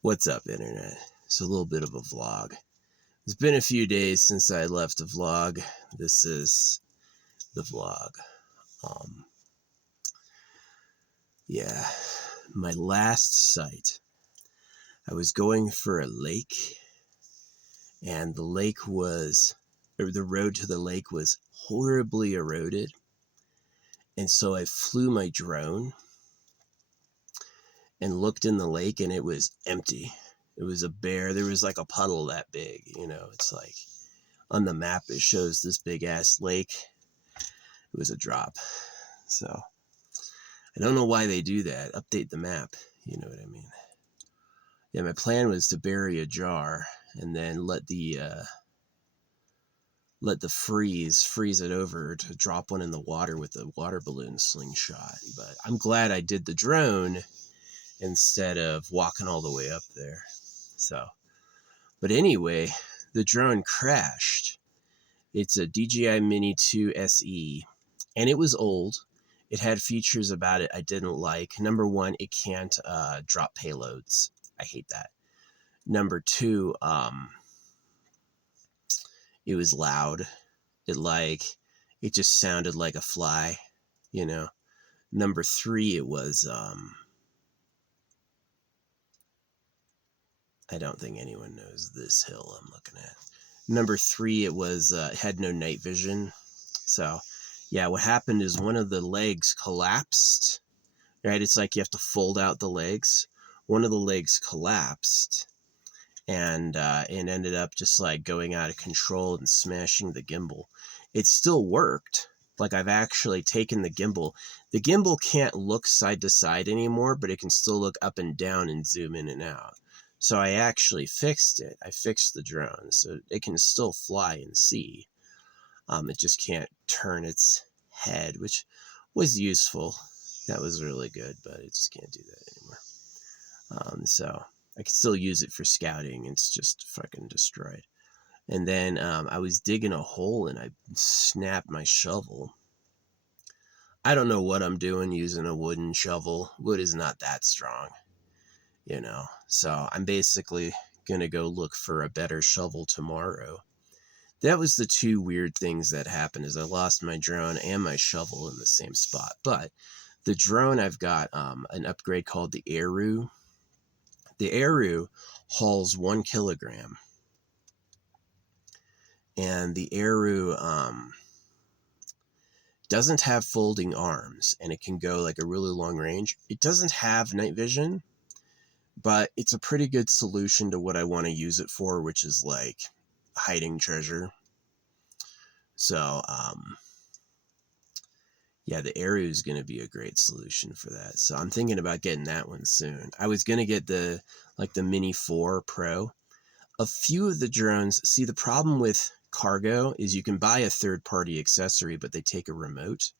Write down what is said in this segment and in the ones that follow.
What's up, Internet? It's a little bit of a vlog. It's been a few days since I left a vlog. This is the vlog. Um, yeah, my last sight. I was going for a lake, and the road to the lake was horribly eroded. And so I flew my drone and looked in the lake, and it was empty. It was a bare, there was like a puddle that big, it's like on the map it shows this big ass lake. It was a drop. So I don't know why they do that. Update the map. You know what I mean? Yeah, my plan was to bury a jar and then let the freeze it over to drop one in the water with a water balloon slingshot. But I'm glad I did the drone instead of walking all the way up there. So, but anyway, the drone crashed. It's a DJI Mini 2 SE, and it was old. It had features about it I didn't like. Number one, it can't drop payloads. I hate that. Number two, it was loud. It just sounded like a fly, you know. Number three, it was I don't think anyone knows this hill I'm looking at. Number three, it had no night vision. So yeah, what happened is one of the legs collapsed. Right? It's like you have to fold out the legs. One of the legs collapsed, and it ended up just like going out of control and smashing the gimbal. It still worked. Like, I've actually taken the gimbal. The gimbal can't look side to side anymore, but it can still look up and down and zoom in and out. So I actually fixed it. I fixed the drone so it can still fly and see. It just can't turn its head, which was useful. That was really good, but it just can't do that anymore. So I can still use it for scouting. It's just fucking destroyed. And then I was digging a hole and I snapped my shovel. I don't know what I'm doing using a wooden shovel. Wood is not that strong, So I'm basically going to go look for a better shovel tomorrow. That was the two weird things that happened, is I lost my drone and my shovel in the same spot. But the drone, I've got an upgrade called the Aru. The Aru hauls 1 kilogram. And the Aru doesn't have folding arms, and it can go like a really long range. It doesn't have night vision, but it's a pretty good solution to what I want to use it for, which is like hiding treasure. So, yeah, the Aru is going to be a great solution for that. So I'm thinking about getting that one soon. I was going to get the Mini 4 Pro. A few of the drones, see, the problem with cargo is you can buy a third-party accessory, but they take a remote.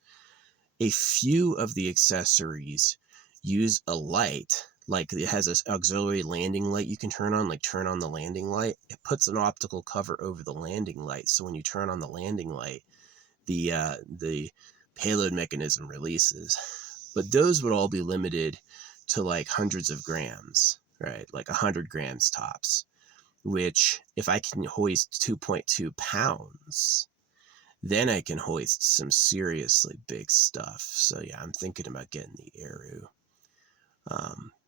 A few of the accessories use a light, like it has an auxiliary landing light you can turn on, like turn on the landing light. It puts an optical cover over the landing light, so when you turn on the landing light, the payload mechanism releases. But those would all be limited to like hundreds of grams, right? Like 100 grams tops, which if I can hoist 2.2 pounds, then I can hoist some seriously big stuff. So yeah, I'm thinking about getting the Aru,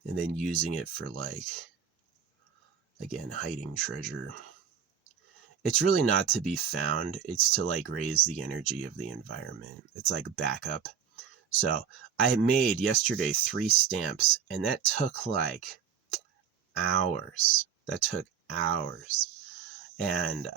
and then using it for like, again, hiding treasure. It's really not to be found. It's to like raise the energy of the environment. It's like backup. So I made yesterday 3 stamps, and that took like hours. And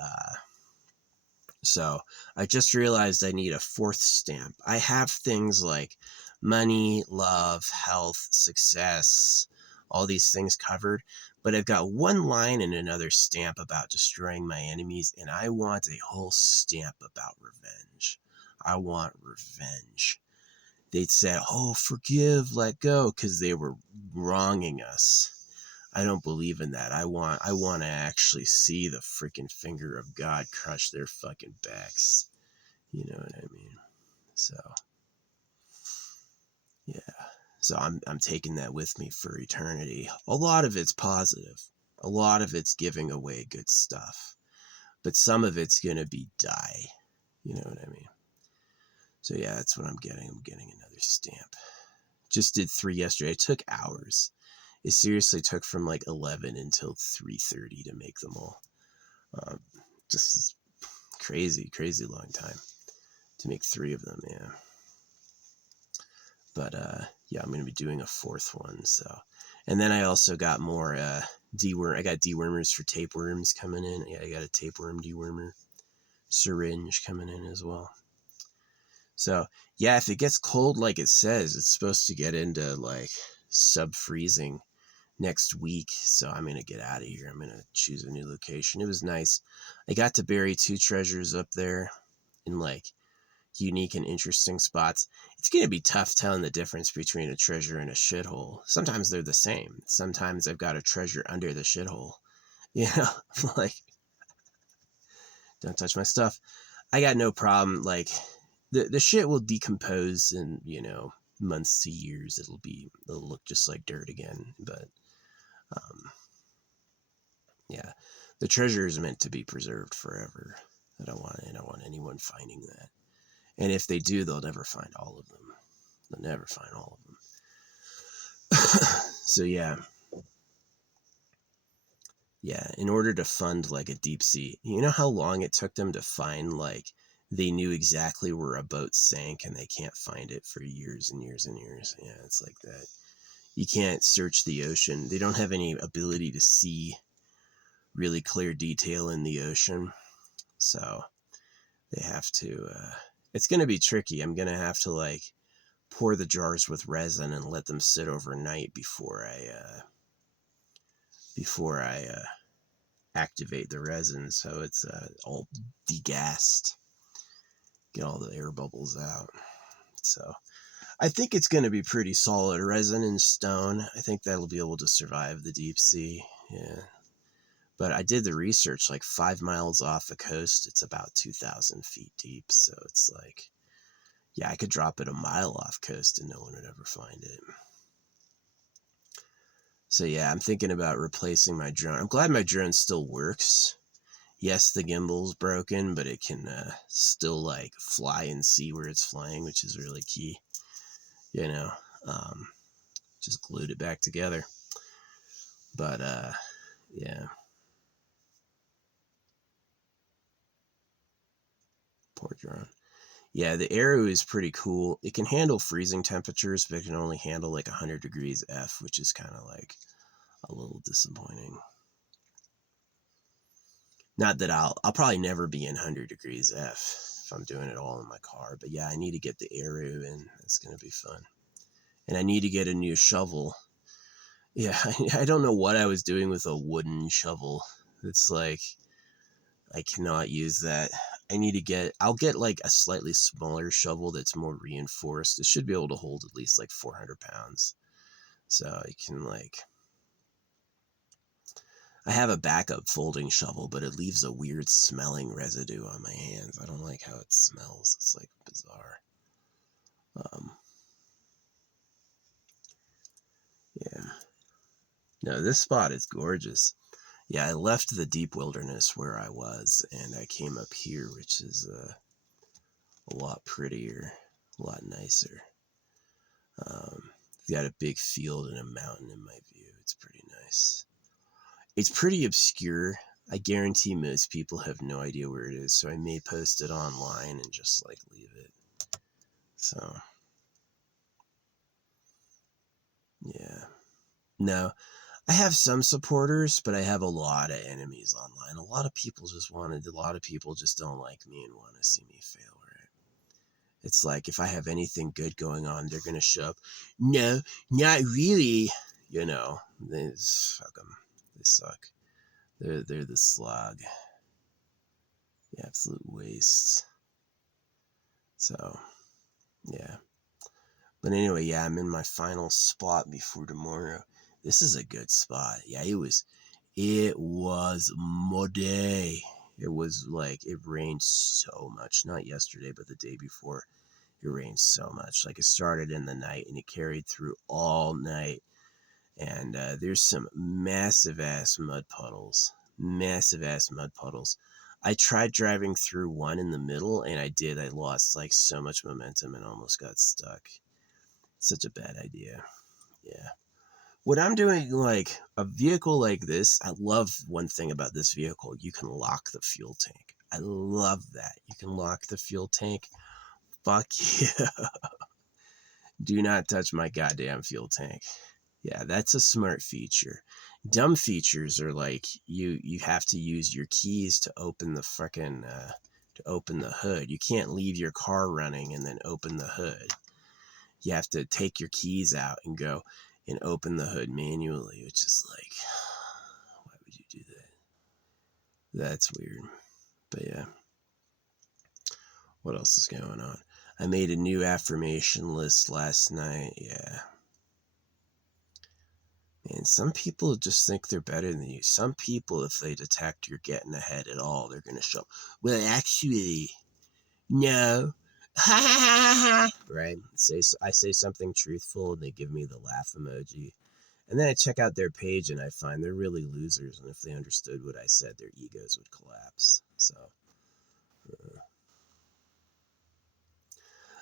so I just realized I need a 4th stamp. I have things like money, love, health, success, all these things covered, but I've got one line in another stamp about destroying my enemies, and I want a whole stamp about revenge. I want revenge. They'd said, oh, forgive, let go, because they were wronging us. I don't believe in that. I want to actually see the freaking finger of God crush their fucking backs. You know what I mean? So, yeah. So I'm taking that with me for eternity. A lot of it's positive. A lot of it's giving away good stuff. But some of it's going to be dye. You know what I mean? So yeah, that's what I'm getting. I'm getting another stamp. Just did 3 yesterday. It took hours. It seriously took from like 11 until 3:30 to make them all. Just crazy long time to make 3 of them. Yeah. But yeah, I'm going to be doing a 4th one. So, and then I also got more deworm. I got dewormers for tapeworms coming in. Yeah, I got a tapeworm dewormer syringe coming in as well. So yeah, if it gets cold like it says, it's supposed to get into like sub-freezing next week. So I'm going to get out of here. I'm going to choose a new location. It was nice. I got to bury 2 treasures up there in like unique and interesting spots. It's going to be tough telling the difference between a treasure and a shithole. Sometimes they're the same. Sometimes I've got a treasure under the shithole. You know, like, don't touch my stuff. I got no problem. Like, the shit will decompose in, you know, months to years. It'll look just like dirt again. But, yeah, the treasure is meant to be preserved forever. I don't want anyone finding that. And if they do, they'll never find all of them. They'll never find all of them. So yeah, in order to fund like a deep sea, you know how long it took them to find, like, they knew exactly where a boat sank and they can't find it for years and years and years. Yeah, it's like that. You can't search the ocean. They don't have any ability to see really clear detail in the ocean. So they have to, it's going to be tricky. I'm going to have to like pour the jars with resin and let them sit overnight before I activate the resin, so it's all degassed, get all the air bubbles out. So I think it's going to be pretty solid resin and stone. I think that'll be able to survive the deep sea. Yeah, but I did the research. Like 5 miles off the coast, it's about 2,000 feet deep. So it's like, yeah, I could drop it a mile off coast and no one would ever find it. So yeah, I'm thinking about replacing my drone. I'm glad my drone still works. Yes, the gimbal's broken, but it can still like fly and see where it's flying, which is really key. You know, just glued it back together. But yeah. Poor drone. Yeah, the Arrow is pretty cool. It can handle freezing temperatures, but it can only handle like 100 degrees F, which is kind of like a little disappointing. Not that I'll probably never be in 100 degrees F if I'm doing it all in my car. But yeah, I need to get the Arrow in. It's going to be fun. And I need to get a new shovel. Yeah, I don't know what I was doing with a wooden shovel. It's like, I cannot use that. I'll get like a slightly smaller shovel that's more reinforced. It should be able to hold at least like 400 pounds. So I can like, I have a backup folding shovel, but it leaves a weird smelling residue on my hands. I don't like how it smells. It's like bizarre. Yeah. No, this spot is gorgeous. Yeah, I left the deep wilderness where I was, and I came up here, which is a lot prettier, a lot nicer. Got a big field and a mountain in my view. It's pretty nice. It's pretty obscure. I guarantee most people have no idea where it is, so I may post it online and just like leave it. So, yeah. No, I have some supporters, but I have a lot of enemies online. A lot of people just don't like me and want to see me fail, right? It's like, if I have anything good going on, they're going to show up. No, not really. You know, fuck them. They suck. They're the slog. The absolute waste. So, yeah. But anyway, yeah, I'm in my final spot before tomorrow. This is a good spot. Yeah, it was muddy. It was like, it rained so much. Not yesterday, but the day before. It rained so much. Like, it started in the night and it carried through all night. And there's some massive ass mud puddles. Massive ass mud puddles. I tried driving through one in the middle, and I lost like so much momentum and almost got stuck. Such a bad idea. Yeah. When I'm doing like a vehicle like this, I love one thing about this vehicle. You can lock the fuel tank. I love that. You can lock the fuel tank. Fuck yeah. Do not touch my goddamn fuel tank. Yeah, that's a smart feature. Dumb features are like you have to use your keys to open the frickin' to open the hood. You can't leave your car running and then open the hood. You have to take your keys out and go and open the hood manually, which is like, why would you do that? That's weird. But yeah. What else is going on? I made a new affirmation list last night. Yeah. And some people just think they're better than you. Some people, if they detect you're getting ahead at all, they're going to show, well, actually, no. Ha ha ha ha. Right? I say something truthful and they give me the laugh emoji. And then I check out their page and I find they're really losers. And if they understood what I said, their egos would collapse. So,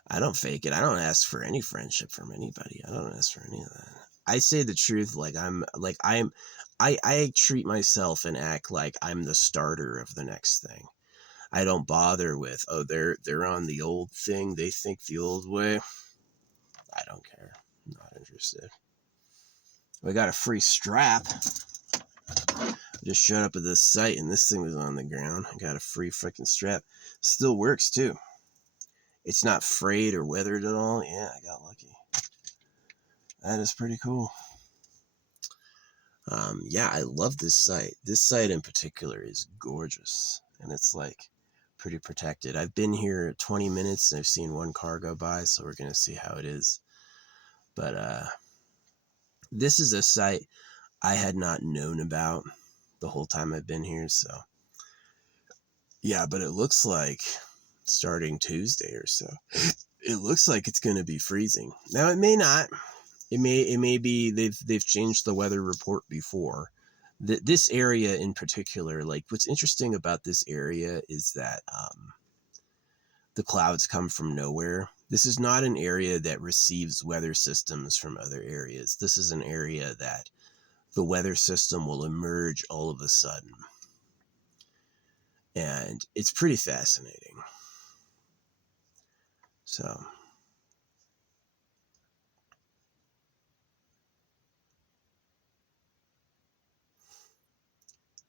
I don't fake it. I don't ask for any friendship from anybody. I don't ask for any of that. I say the truth I treat myself and act like I'm the starter of the next thing. I don't bother with, oh, they're on the old thing. They think the old way. I don't care. I'm not interested. We got a free strap. I just showed up at this site and this thing was on the ground. I got a free freaking strap. Still works too. It's not frayed or weathered at all. Yeah, I got lucky. That is pretty cool. Yeah, I love this site. This site in particular is gorgeous, and it's like pretty protected. I've been here 20 minutes and I've seen one car go by, so we're gonna see how it is. But this is a site I had not known about the whole time I've been here, so yeah, but it looks like starting Tuesday or so, it looks like it's gonna be freezing. Now it may not. It may be they've changed the weather report before. This area in particular, like what's interesting about this area is that the clouds come from nowhere. This is not an area that receives weather systems from other areas. This is an area that the weather system will emerge all of a sudden. And it's pretty fascinating. So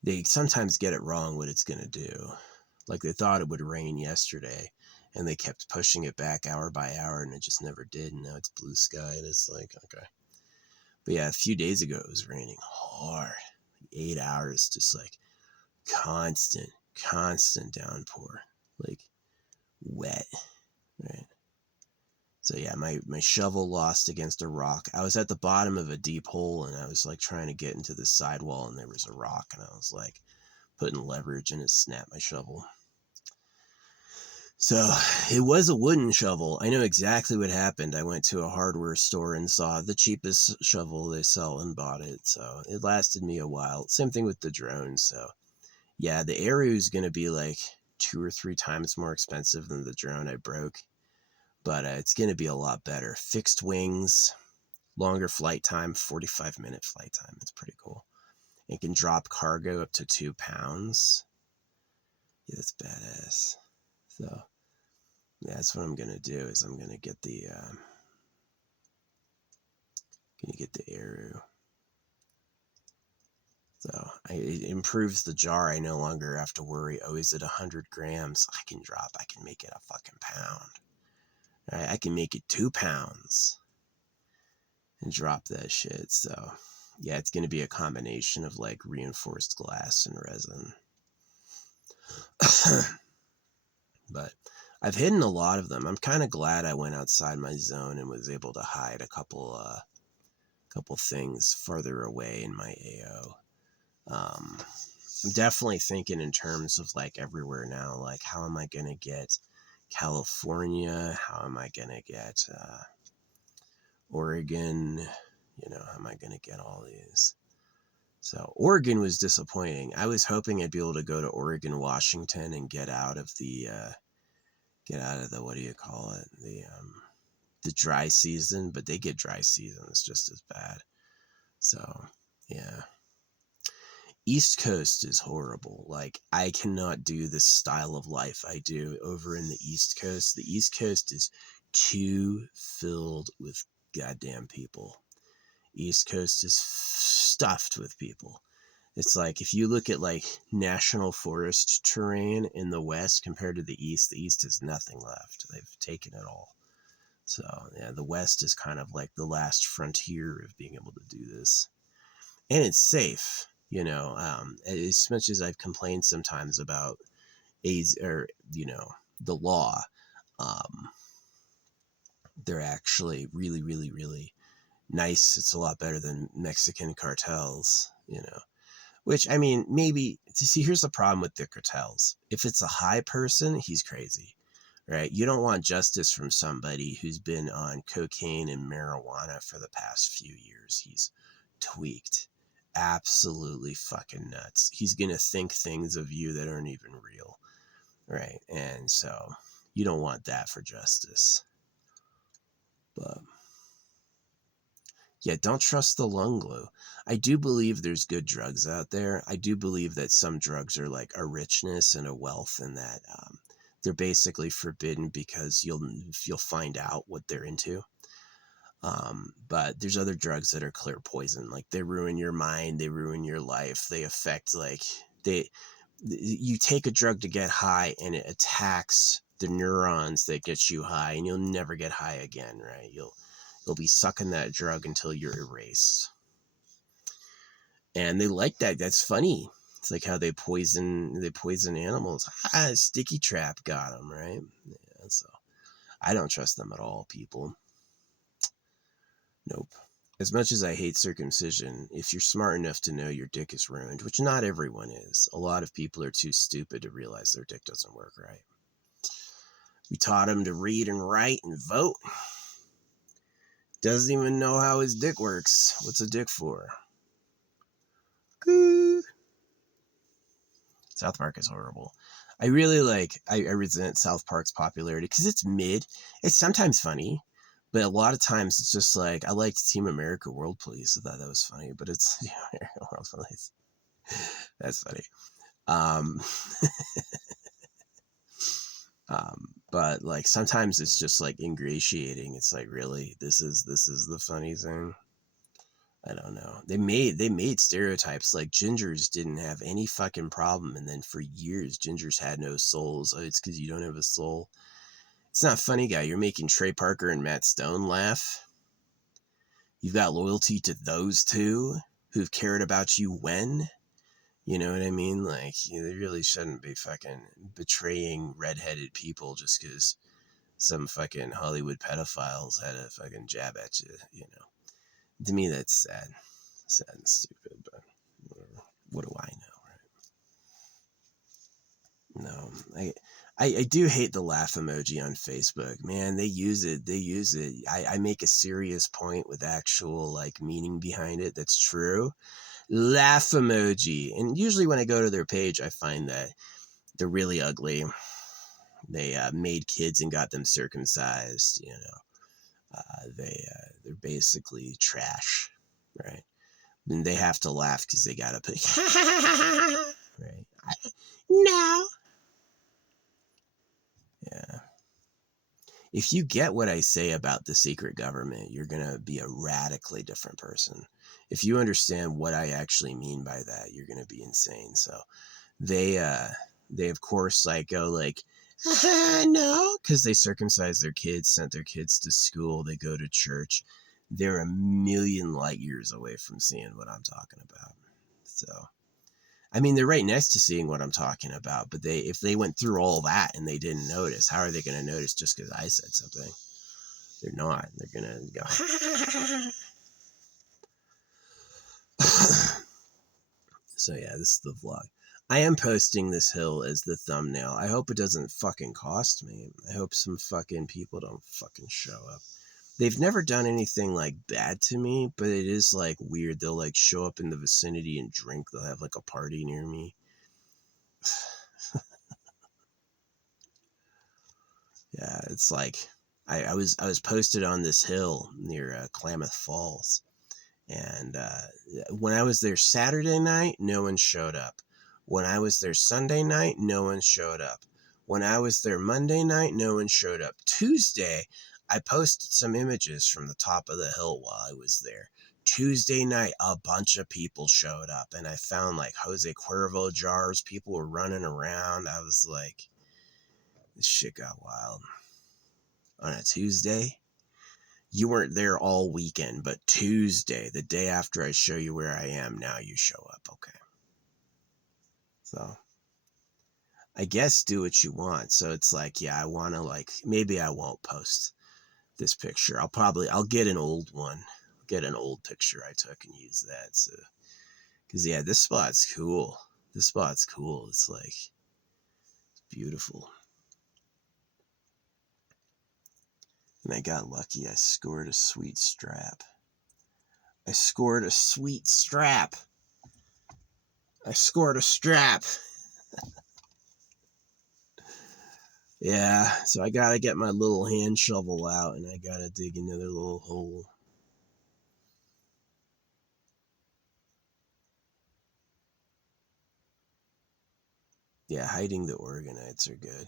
they sometimes get it wrong what it's going to do. Like they thought it would rain yesterday and they kept pushing it back hour by hour and it just never did. And now it's blue sky and it's like, okay. But yeah, a few days ago it was raining hard. 8 hours, just like constant downpour. Like wet. Right. So yeah, my shovel lost against a rock. I was at the bottom of a deep hole and I was like trying to get into the sidewall and there was a rock and I was like putting leverage and it snapped my shovel. So it was a wooden shovel. I know exactly what happened. I went to a hardware store and saw the cheapest shovel they sell and bought it. So it lasted me a while. Same thing with the drone. So yeah, the Aero is going to be like 2 or 3 times more expensive than the drone I broke. But it's going to be a lot better. Fixed wings, longer flight time, 45-minute flight time. It's pretty cool. It can drop cargo up to 2 pounds. Yeah, that's badass. So yeah, that's what I'm gonna do. Is I'm gonna get the Aero. So it improves the jar. I no longer have to worry. Oh, is it 100 grams? I can make it a fucking pound. All right, I can make it 2 pounds and drop that shit. So yeah, it's gonna be a combination of like reinforced glass and resin. But I've hidden a lot of them. I'm kind of glad I went outside my zone and was able to hide a couple things farther away in my AO. I'm definitely thinking in terms of like everywhere now. Like, how am I gonna get California. How am I going to get Oregon? How am I going to get all these? So Oregon was disappointing. I was hoping I'd be able to go to Oregon, Washington, and get out of the what do you call it? The dry season, but they get dry seasons just as bad. So yeah. East Coast is horrible. Like, I cannot do this style of life I do over in the East Coast. The East Coast is too filled with goddamn people. East Coast is stuffed with people. It's like, if you look at like national forest terrain in the West compared to the East has nothing left. They've taken it all. So yeah, the West is kind of like the last frontier of being able to do this. And it's safe. As much as I've complained sometimes about AIDS or, the law, they're actually really, really, really nice. It's a lot better than Mexican cartels, which, I mean, maybe, see, here's the problem with the cartels. If it's a high person, he's crazy, right? You don't want justice from somebody who's been on cocaine and marijuana for the past few years. He's tweaked. Absolutely fucking nuts. He's gonna think things of you that aren't even real, right? And so you don't want that for justice. But yeah, don't trust the lung glue. I do believe there's good drugs out there. I do believe that some drugs are like a richness and a wealth, and that they're basically forbidden because you'll find out what they're into. But there's other drugs that are clear poison. Like, they ruin your mind, they ruin your life, they affect, like, you take a drug to get high and it attacks the neurons that get you high, and you'll never get high again, right? You'll be sucking that drug until you're erased. And they like that. That's funny. It's like how they poison animals. Sticky trap got them, right? Yeah, so I don't trust them at all, people. Nope. As much as I hate circumcision, if you're smart enough to know your dick is ruined, which not everyone is, a lot of people are too stupid to realize their dick doesn't work right. We taught him to read and write and vote. Doesn't even know how his dick works. What's a dick for? South Park is horrible. I really I resent South Park's popularity because it's mid. It's sometimes funny, but a lot of times it's just like, I liked Team America World Police. I thought that was funny, but it's Team America World Police. That's funny. But like, sometimes it's just like ingratiating. It's like, really, this is the funny thing. I don't know. They made stereotypes like gingers didn't have any fucking problem, and then for years gingers had no souls. Oh, it's because you don't have a soul. It's not funny, guy. You're making Trey Parker and Matt Stone laugh. You've got loyalty to those two who've cared about you when. You know what I mean? Like, they really shouldn't be fucking betraying redheaded people just because some fucking Hollywood pedophiles had a fucking jab at you, To me, that's sad. Sad and stupid, but whatever. What do I know, right? No, I do hate the laugh emoji on Facebook. Man, they use it. I make a serious point with actual, like, meaning behind it that's true. Laugh emoji. And usually when I go to their page, I find that they're really ugly. They made kids and got them circumcised, they're basically trash, right? And they have to laugh because they gotta put right. No. Yeah. If you get what I say about the secret government, you're gonna be a radically different person. If you understand what I actually mean by that, you're gonna be insane. So they of course go like, no, because they circumcise their kids, sent their kids to school, they go to church. They're a million light years away from seeing what I'm talking about. So, I mean, they're right next to seeing what I'm talking about, but if they went through all that and they didn't notice, how are they going to notice just because I said something? They're not. They're going to go. So yeah, this is the vlog. I am posting this hill as the thumbnail. I hope it doesn't fucking cost me. I hope some fucking people don't fucking show up. They've never done anything like bad to me, but it is like weird. They'll like show up in the vicinity and drink. They'll have like a party near me. Yeah, it's like I was posted on this hill near Klamath Falls, and when I was there Saturday night, no one showed up. When I was there Sunday night, no one showed up. When I was there Monday night, no one showed up. Tuesday, I posted some images from the top of the hill while I was there. Tuesday night, a bunch of people showed up, and I found like Jose Cuervo jars. People were running around. I was like, this shit got wild. On a Tuesday, you weren't there all weekend, but Tuesday, the day after I show you where I am, now you show up. Okay. So I guess do what you want. So it's like, yeah, I want to like, maybe I won't post this picture. I'll get an old one, get an old picture I took and use that. So, cause yeah, this spot's cool. It's like, it's beautiful. And I got lucky. I scored a sweet strap. Yeah, so I gotta get my little hand shovel out and I gotta dig another little hole. Yeah, hiding the orgonites are good.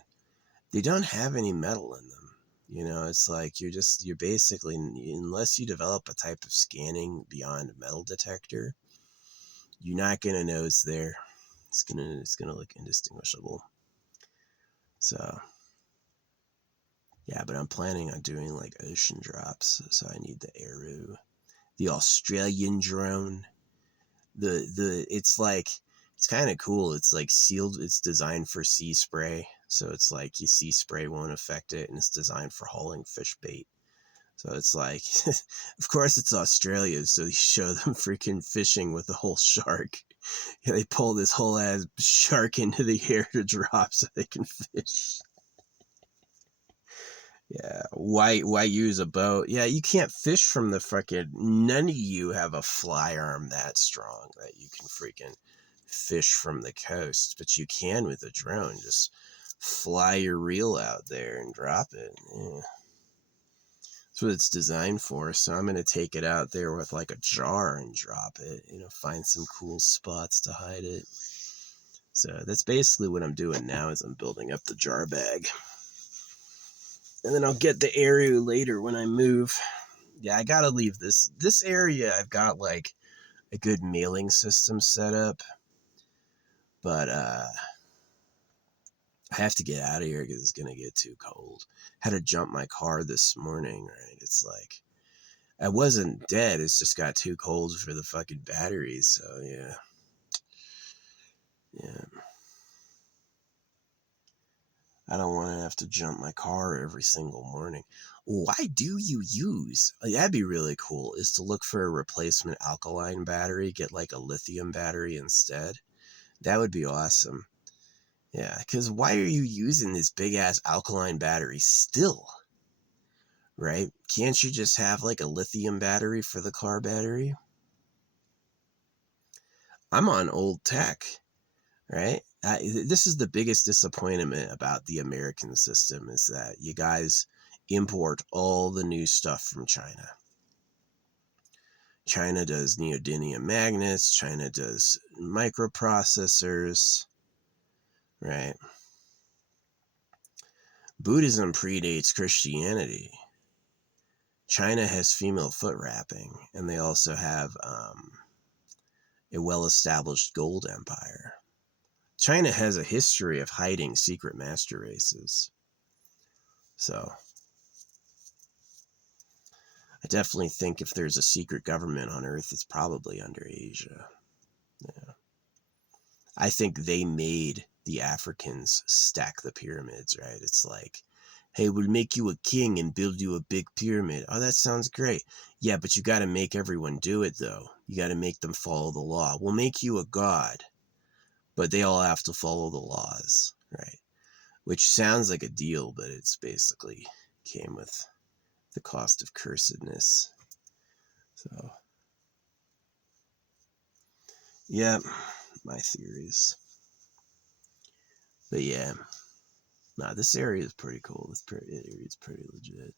They don't have any metal in them. You know, it's like you're basically, unless you develop a type of scanning beyond metal detector, you're not gonna know it's there. It's gonna look indistinguishable. So yeah, but I'm planning on doing like ocean drops, so I need the Aru, the Australian drone. It's like, it's kind of cool. It's like sealed. It's designed for sea spray, so it's like your sea spray won't affect it, and it's designed for hauling fish bait. So it's like, of course it's Australia, so you show them freaking fishing with a whole shark. Yeah, they pull this whole ass shark into the air to drop so they can fish. Yeah, why use a boat? Yeah, you can't fish from the freaking. None of you have a fly arm that strong that you can freaking fish from the coast, but you can with a drone. Just fly your reel out there and drop it. Yeah. That's what it's designed for. So I'm gonna take it out there with like a jar and drop it. You know, find some cool spots to hide it. So that's basically what I'm doing now. Is I'm building up the jar bag. And then I'll get the area later when I move. Yeah, I gotta leave this area. I've got like a good mailing system set up, but I have to get out of here because it's gonna get too cold. Had to jump my car this morning, right? It's like I wasn't dead. It's just got too cold for the fucking batteries. So yeah. I don't want to have to jump my car every single morning. Why do you use, that'd be really cool, is to look for a replacement alkaline battery, get like a lithium battery instead. That would be awesome. Yeah, because why are you using this big ass alkaline battery still? Right? Can't you just have like a lithium battery for the car battery? I'm on old tech, right? This is the biggest disappointment about the American system, is that you guys import all the new stuff from China. China does neodymium magnets, China does microprocessors, right? Buddhism predates Christianity. China has female foot wrapping, and they also have a well-established gold empire. China has a history of hiding secret master races. So I definitely think if there's a secret government on Earth, it's probably under Asia. Yeah. I think they made the Africans stack the pyramids, right? It's like, hey, we'll make you a king and build you a big pyramid. Oh, that sounds great. Yeah, but you got to make everyone do it, though. You got to make them follow the law. We'll make you a god, but they all have to follow the laws, right? Which sounds like a deal, but it's basically came with the cost of cursedness. So, yeah, my theories. But yeah, nah, this area is pretty cool. This area is pretty legit.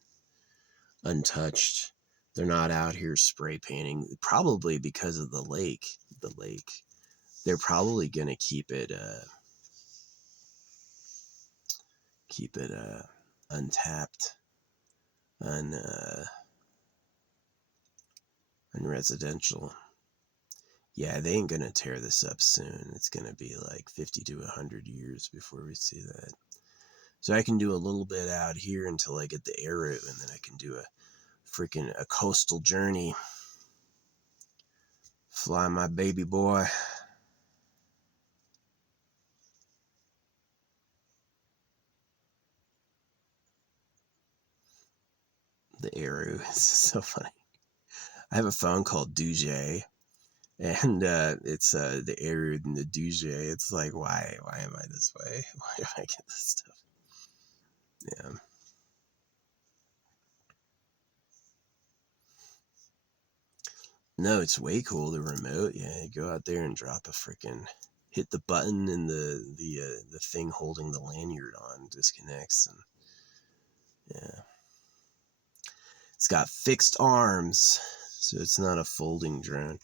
Untouched. They're not out here spray painting, probably because of the lake. The lake. They're probably gonna keep it untapped, un unresidential. Yeah, they ain't gonna tear this up soon. It's gonna be like 50 to 100 years before we see that. So I can do a little bit out here until I get the Aru, and then I can do a coastal journey. Fly my baby boy. The Aru is so funny. I have a phone called Duje, and it's the Aru and the Duje. It's like, why am I this way? Why do I get this stuff? Yeah. No, it's way cool. The remote, yeah. You go out there and drop a freaking, hit the button, and the thing holding the lanyard on disconnects, and yeah, it's got fixed arms, so it's not a folding drone.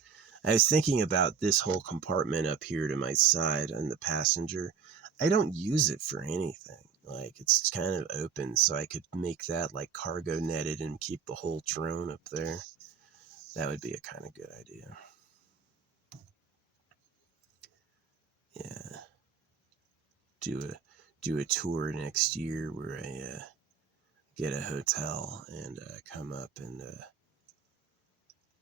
I was thinking about this whole compartment up here to my side on the passenger. I don't use it for anything. Like, it's kind of open, so I could make that like cargo netted and keep the whole drone up there. That would be a kind of good idea. Yeah. Do a tour next year where I get a hotel and come up and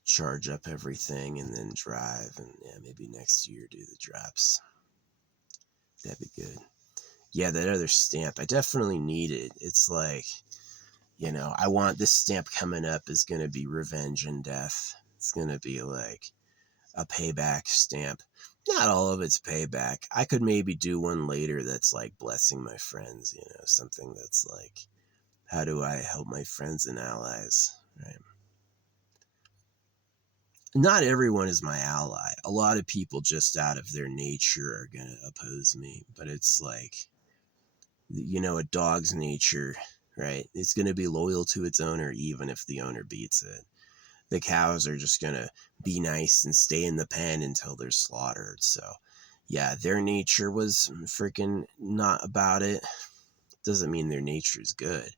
charge up everything and then drive, and yeah, maybe next year do the drops. That'd be good. Yeah, that other stamp, I definitely need it. It's like, I want this stamp coming up is going to be revenge and death. It's going to be like a payback stamp. Not all of it's payback. I could maybe do one later that's like blessing my friends, something that's like, how do I help my friends and allies, right? Not everyone is my ally. A lot of people just out of their nature are going to oppose me, but it's like, a dog's nature, right? It's going to be loyal to its owner even if the owner beats it. The cows are just going to be nice and stay in the pen until they're slaughtered. So, yeah, their nature was freaking not about it. Doesn't mean their nature is good.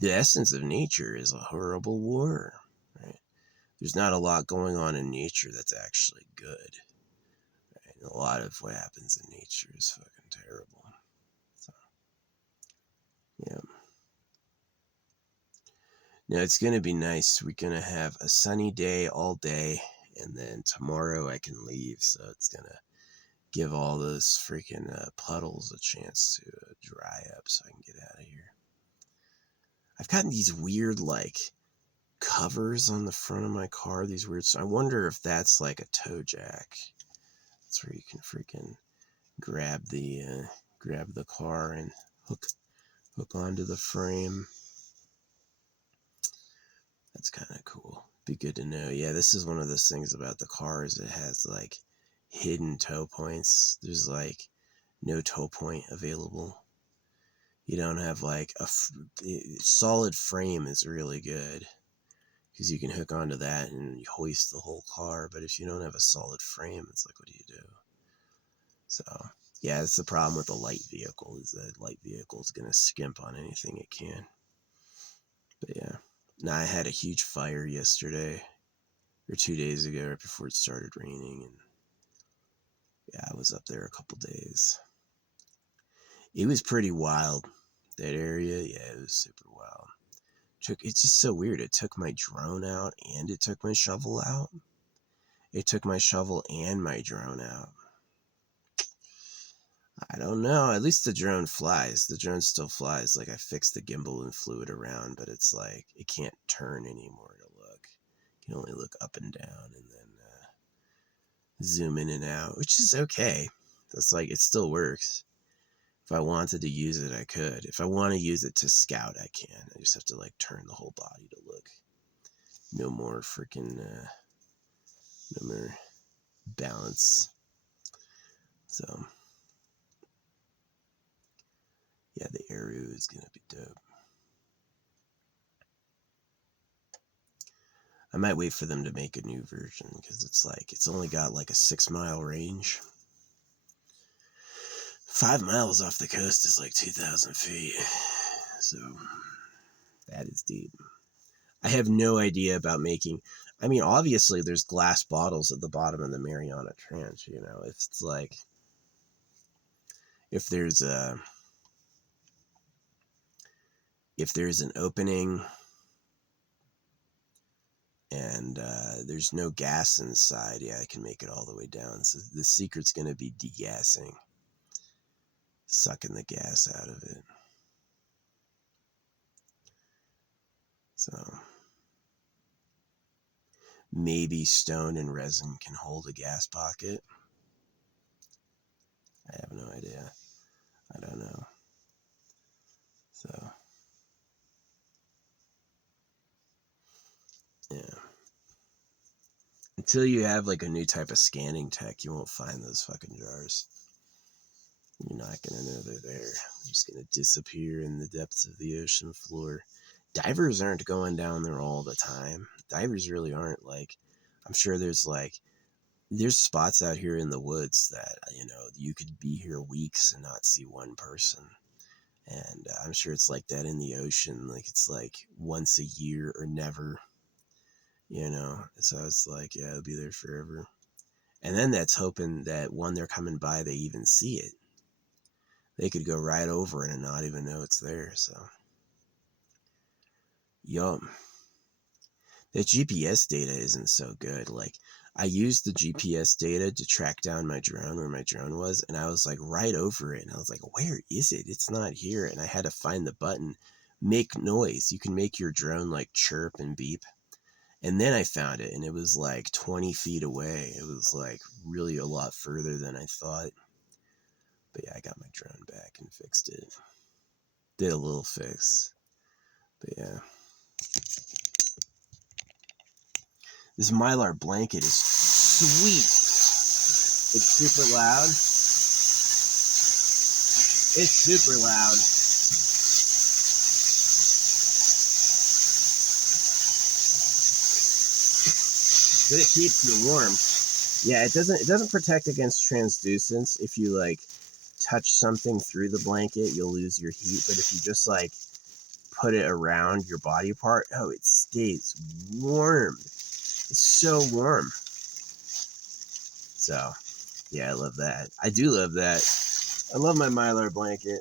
The essence of nature is a horrible war, right? There's not a lot going on in nature that's actually good. Right? A lot of what happens in nature is fucking terrible. So, yeah. Now, it's going to be nice. We're going to have a sunny day all day, and then tomorrow I can leave, so it's going to give all those freaking puddles a chance to dry up so I can get out of here. I've gotten these weird, like, covers on the front of my car, these weird, so I wonder if that's like a toe jack. That's where you can freaking grab the car and hook onto the frame. That's kind of cool. Be good to know. Yeah, this is one of those things about the car is it has like hidden tow points. There's like no tow point available. You don't have like solid frame is really good because you can hook onto that and you hoist the whole car. But if you don't have a solid frame, it's like, what do you do? So yeah, that's the problem with a light vehicle is that light vehicle is going to skimp on anything it can. But yeah. Now, I had a huge fire yesterday, or 2 days ago, right before it started raining, and yeah, I was up there a couple days. It was pretty wild, that area. Yeah, it was super wild. It's just so weird. It took my drone out, and it took my shovel out. It took my shovel and my drone out. I don't know. At least the drone flies. The drone still flies. Like, I fixed the gimbal and flew it around, but it's like, it can't turn anymore to look. You can only look up and down and then zoom in and out, which is okay. That's like, it still works. If I wanted to use it, I could. If I want to use it to scout, I can. I just have to like turn the whole body to look. No more freaking, no more balance. So, yeah, the Eru is going to be dope. I might wait for them to make a new version because it's like, it's only got like a 6-mile range. 5 miles off the coast is like 2,000 feet. So that is deep. I have no idea about making, I mean, obviously there's glass bottles at the bottom of the Mariana Trench, you know, if it's like, if there's an opening and there's no gas inside, yeah, I can make it all the way down. So the secret's going to be degassing, sucking the gas out of it. So maybe stone and resin can hold a gas pocket. I have no idea. I don't know. So, yeah. Until you have like a new type of scanning tech, you won't find those fucking jars. You're not going to know they're there. They're just going to disappear in the depths of the ocean floor. Divers aren't going down there all the time. Divers really aren't. Like, I'm sure there's spots out here in the woods that, you know, you could be here weeks and not see one person. And I'm sure it's like that in the ocean. Like, it's like once a year or never, you know. So it's like, yeah, it'll be there forever. And then that's hoping that when they're coming by, they even see it. They could go right over it and not even know it's there. So, yup. That GPS data isn't so good. Like, I used the GPS data to track down my drone, where my drone was, and I was like right over it. And I was like, where is it? It's not here. And I had to find the button, make noise. You can make your drone like chirp and beep. And then I found it, and it was like 20 feet away. It was like really a lot further than I thought. But yeah, I got my drone back and fixed it. Did a little fix. But yeah. This Mylar blanket is sweet. It's super loud. It's super loud. But it keeps you warm. Yeah, it doesn't protect against transducence. If you like touch something through the blanket, you'll lose your heat. But if you just like put it around your body part, oh, it stays warm. It's so warm. So, yeah, I love that. I do love that. I love my Mylar blanket.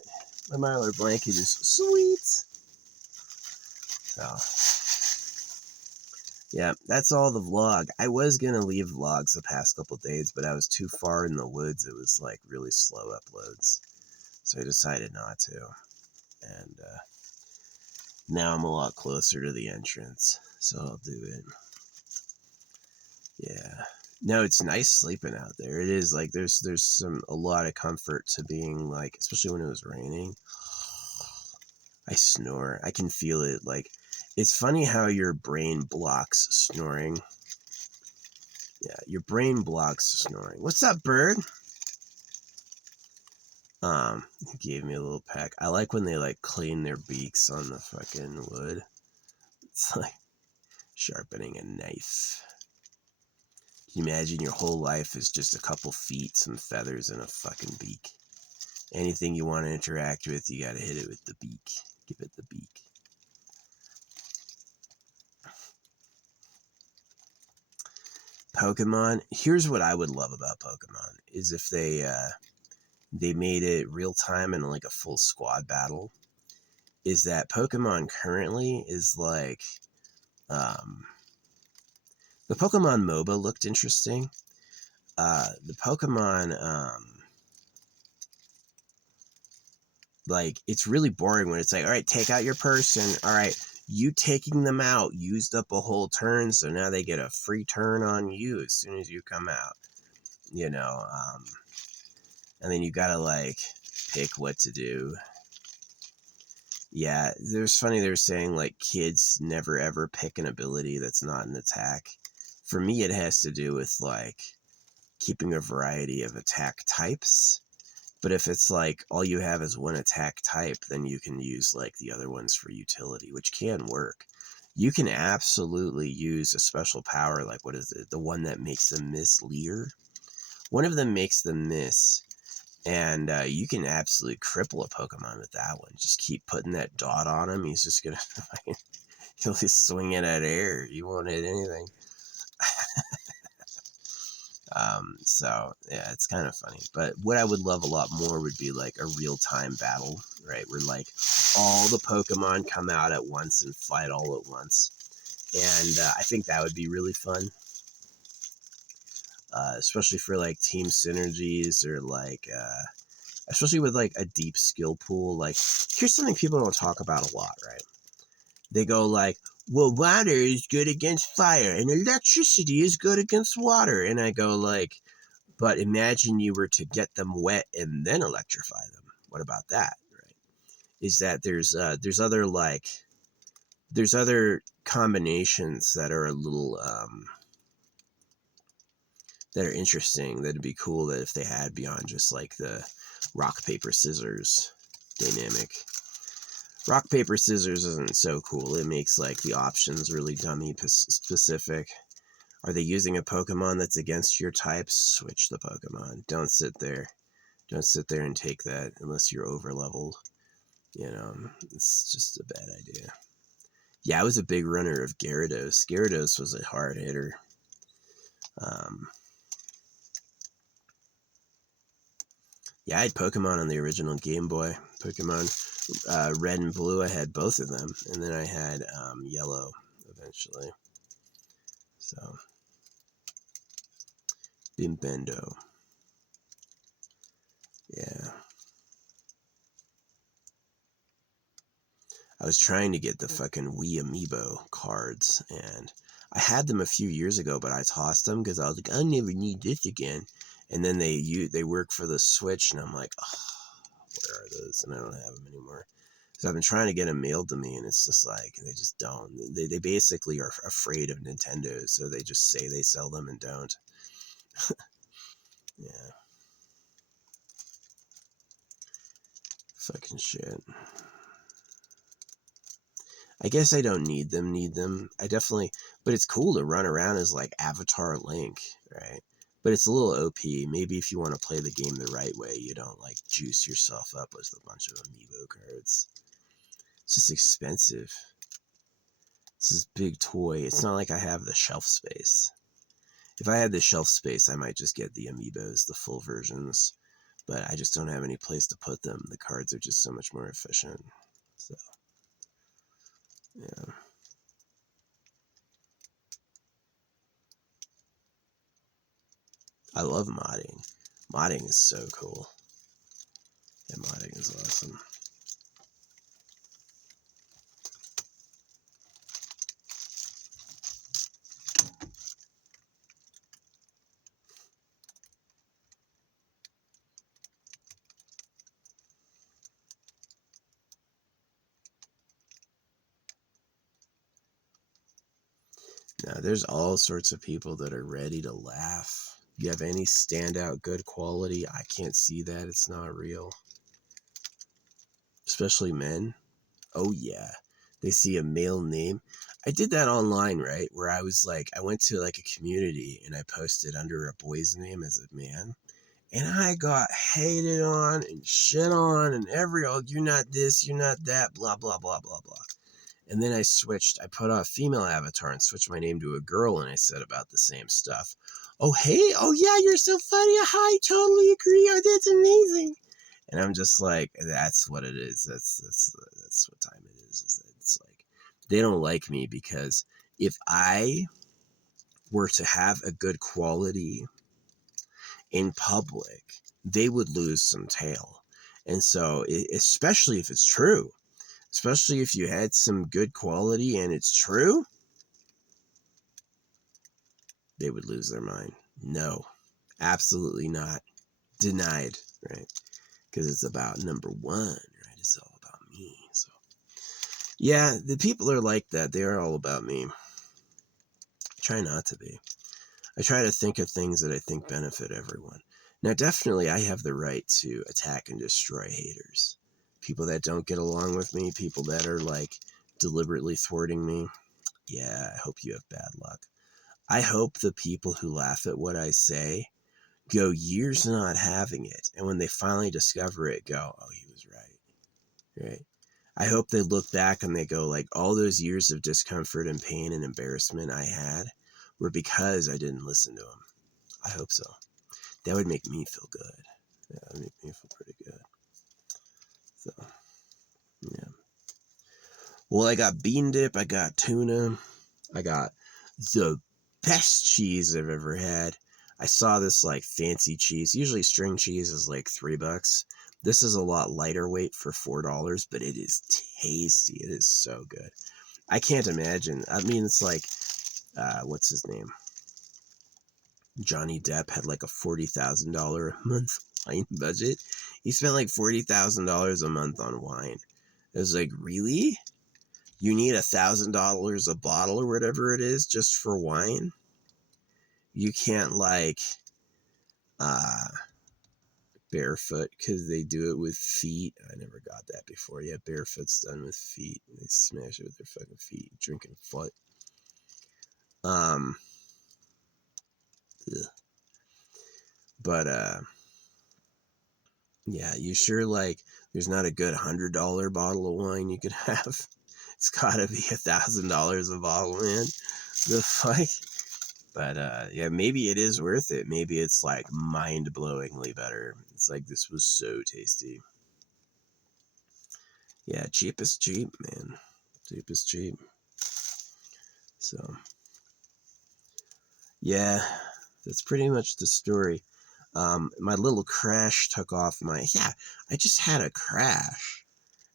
My Mylar blanket is sweet. So, yeah, that's all the vlog. I was going to leave vlogs the past couple days, but I was too far in the woods. It was like really slow uploads. So I decided not to. And now I'm a lot closer to the entrance, so I'll do it. Yeah. No, it's nice sleeping out there. It is like there's a lot of comfort to being like, especially when it was raining. I snore. I can feel it. Like, it's funny how your brain blocks snoring. Yeah, your brain blocks snoring. What's up, bird? He gave me a little peck. I like when they like clean their beaks on the fucking wood. It's like sharpening a knife. Can you imagine your whole life is just a couple feet, some feathers, and a fucking beak? Anything you want to interact with, you gotta hit it with the beak. Give it the beak. Pokemon. Here's what I would love about Pokemon is if they made it real time and like a full squad battle. Is that Pokemon currently is like the Pokemon MOBA looked interesting. The Pokemon like, it's really boring when it's like, all right, take out your person. All right, you taking them out used up a whole turn, so now they get a free turn on you as soon as you come out. You know, and then you gotta like pick what to do. Yeah, there's funny they were saying like kids never ever pick an ability that's not an attack. For me, it has to do with like keeping a variety of attack types. But if it's like all you have is one attack type, then you can use like the other ones for utility, which can work. You can absolutely use a special power, like what is it? The one that makes them miss, Leer. One of them makes them miss, and you can absolutely cripple a Pokemon with that one. Just keep putting that dot on him. He's just gonna, he'll just swing it at air. You won't hit anything. So yeah, it's kind of funny. But what I would love a lot more would be like a real-time battle, right? Where like all the Pokemon come out at once and fight all at once. And I think that would be really fun. Especially for like team synergies or like, especially with like a deep skill pool. Like, here's something people don't talk about a lot, right? They go like, well, water is good against fire and electricity is good against water. And I go like, but imagine you were to get them wet and then electrify them. What about that, right? Is that there's other combinations that are a little, that are interesting, that'd be cool that if they had beyond just like the rock, paper, scissors dynamic. Rock, paper, scissors isn't so cool. It makes like the options really dummy specific. Are they using a Pokemon that's against your type? Switch the Pokemon. Don't sit there and take that unless you're over leveled. You know, it's just a bad idea. Yeah, I was a big runner of Gyarados. Gyarados was a hard hitter. Yeah, I had Pokemon on the original Game Boy. Pokemon Red and Blue, I had both of them. And then I had Yellow eventually. So, Bimbendo. Yeah. I was trying to get the fucking Wii Amiibo cards, and I had them a few years ago, but I tossed them because I was like, I'll never need this again. And then they work for the Switch, and I'm like, oh, where are those? And I don't have them anymore. So I've been trying to get them mailed to me, and it's just like, they just don't. They basically are afraid of Nintendo, so they just say they sell them and don't. Yeah. Fucking shit. I guess I don't need them. I definitely, but it's cool to run around as like Avatar Link, right? But it's a little OP. Maybe if you want to play the game the right way, you don't like juice yourself up with a bunch of amiibo cards. It's just expensive. It's this big toy. It's not like I have the shelf space. If I had the shelf space, I might just get the amiibos, the full versions. But I just don't have any place to put them. The cards are just so much more efficient. So, yeah. I love modding. Modding is so cool. Yeah, modding is awesome. Now, there's all sorts of people that are ready to laugh. You have any standout good quality? I can't see that. It's not real. Especially men. Oh, yeah. They see a male name. I did that online, right? Where I was like, I went to like a community and I posted under a boy's name as a man. And I got hated on and shit on and you're not this, you're not that, blah, blah, blah, blah, blah. And then I put on a female avatar and switched my name to a girl, and I said about the same stuff. Oh, hey, oh yeah, you're so funny. I totally agree. Oh, that's amazing. And I'm just like, that's what it is. That's what time it is. Is that it's like, they don't like me because if I were to have a good quality in public, they would lose some tail. And so, especially if it's true, especially if you had some good quality and it's true, they would lose their mind. No, absolutely not. denied, right? Because it's about number one, right? It's all about me. So, yeah, the people are like that. They are all about me. I try not to be. I try to think of things that I think benefit everyone. Now, definitely, I have the right to attack and destroy haters. People that don't get along with me, people that are like deliberately thwarting me. Yeah, I hope you have bad luck. I hope the people who laugh at what I say go years not having it, and when they finally discover it, go, oh, he was right, right? I hope they look back and they go, like, all those years of discomfort and pain and embarrassment I had were because I didn't listen to them. I hope so. That would make me feel good. Yeah, that would make me feel pretty good. So, yeah. Well, I got bean dip, I got tuna, I got the best cheese I've ever had. I saw this like fancy cheese. Usually string cheese is like $3. This is a lot lighter weight for $4, but it is tasty. It is so good. I can't imagine. I mean, it's like, what's his name? Johnny Depp had like a $40,000 a month wine budget. He spent like $40,000 a month on wine. It was like, really? You need $1,000 a bottle or whatever it is just for wine? You can't like barefoot because they do it with feet. I never got that before. Yeah, barefoot's done with feet. They smash it with their fucking feet, drinking foot. Ugh. But yeah, you sure like there's not a good $100 bottle of wine you could have? It's gotta be $1,000 a bottle, man. The fuck? But yeah, maybe it is worth it. Maybe it's like mind-blowingly better. It's like, this was so tasty. Yeah, cheap is cheap, man. Cheap is cheap. So, yeah, that's pretty much the story. My little crash took off yeah, I just had a crash.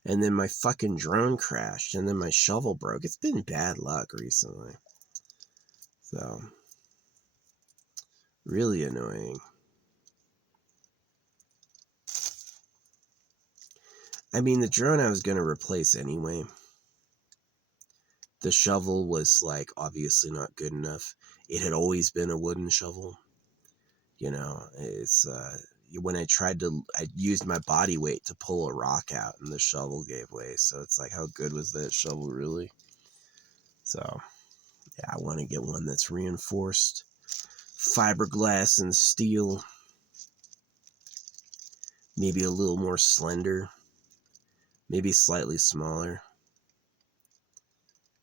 And then my fucking drone crashed, and then my shovel broke. It's been bad luck recently. So, really annoying. I mean, the drone I was going to replace anyway. The shovel was, like, obviously not good enough. It had always been a wooden shovel. You know, it's, when I used my body weight to pull a rock out, and the shovel gave way. So it's like, how good was that shovel, really? So, yeah, I want to get one that's reinforced fiberglass and steel. Maybe a little more slender. Maybe slightly smaller.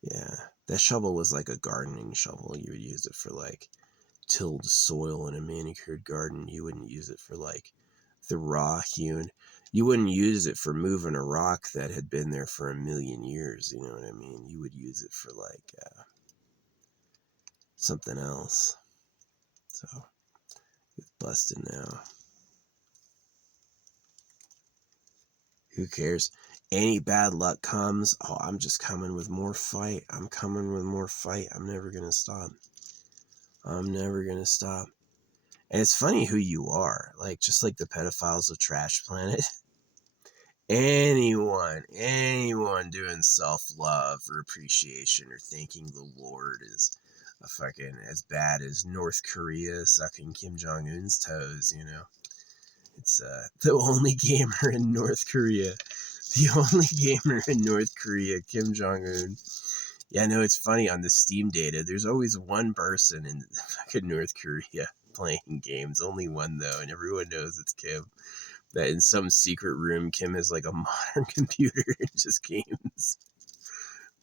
Yeah, that shovel was like a gardening shovel. You would use it for like tilled soil in a manicured garden. You wouldn't use it for like the raw hewn. You wouldn't use it for moving a rock that had been there for 1,000,000 years. You know what I mean? You would use it for like something else. So it's busted now. Who cares? Any bad luck comes, oh, I'm just coming with more fight. I'm coming with more fight. I'm never going to stop. I'm never going to stop. And it's funny who you are. Like, just like the pedophiles of Trash Planet. anyone doing self-love or appreciation or thanking the Lord is a fucking as bad as North Korea sucking Kim Jong-un's toes, you know? It's the only gamer in North Korea. The only gamer in North Korea, Kim Jong-un. Yeah, I know, it's funny, on the Steam data, there's always one person in fucking North Korea playing games. Only one, though, and everyone knows it's Kim. That in some secret room, Kim has like a modern computer and just games.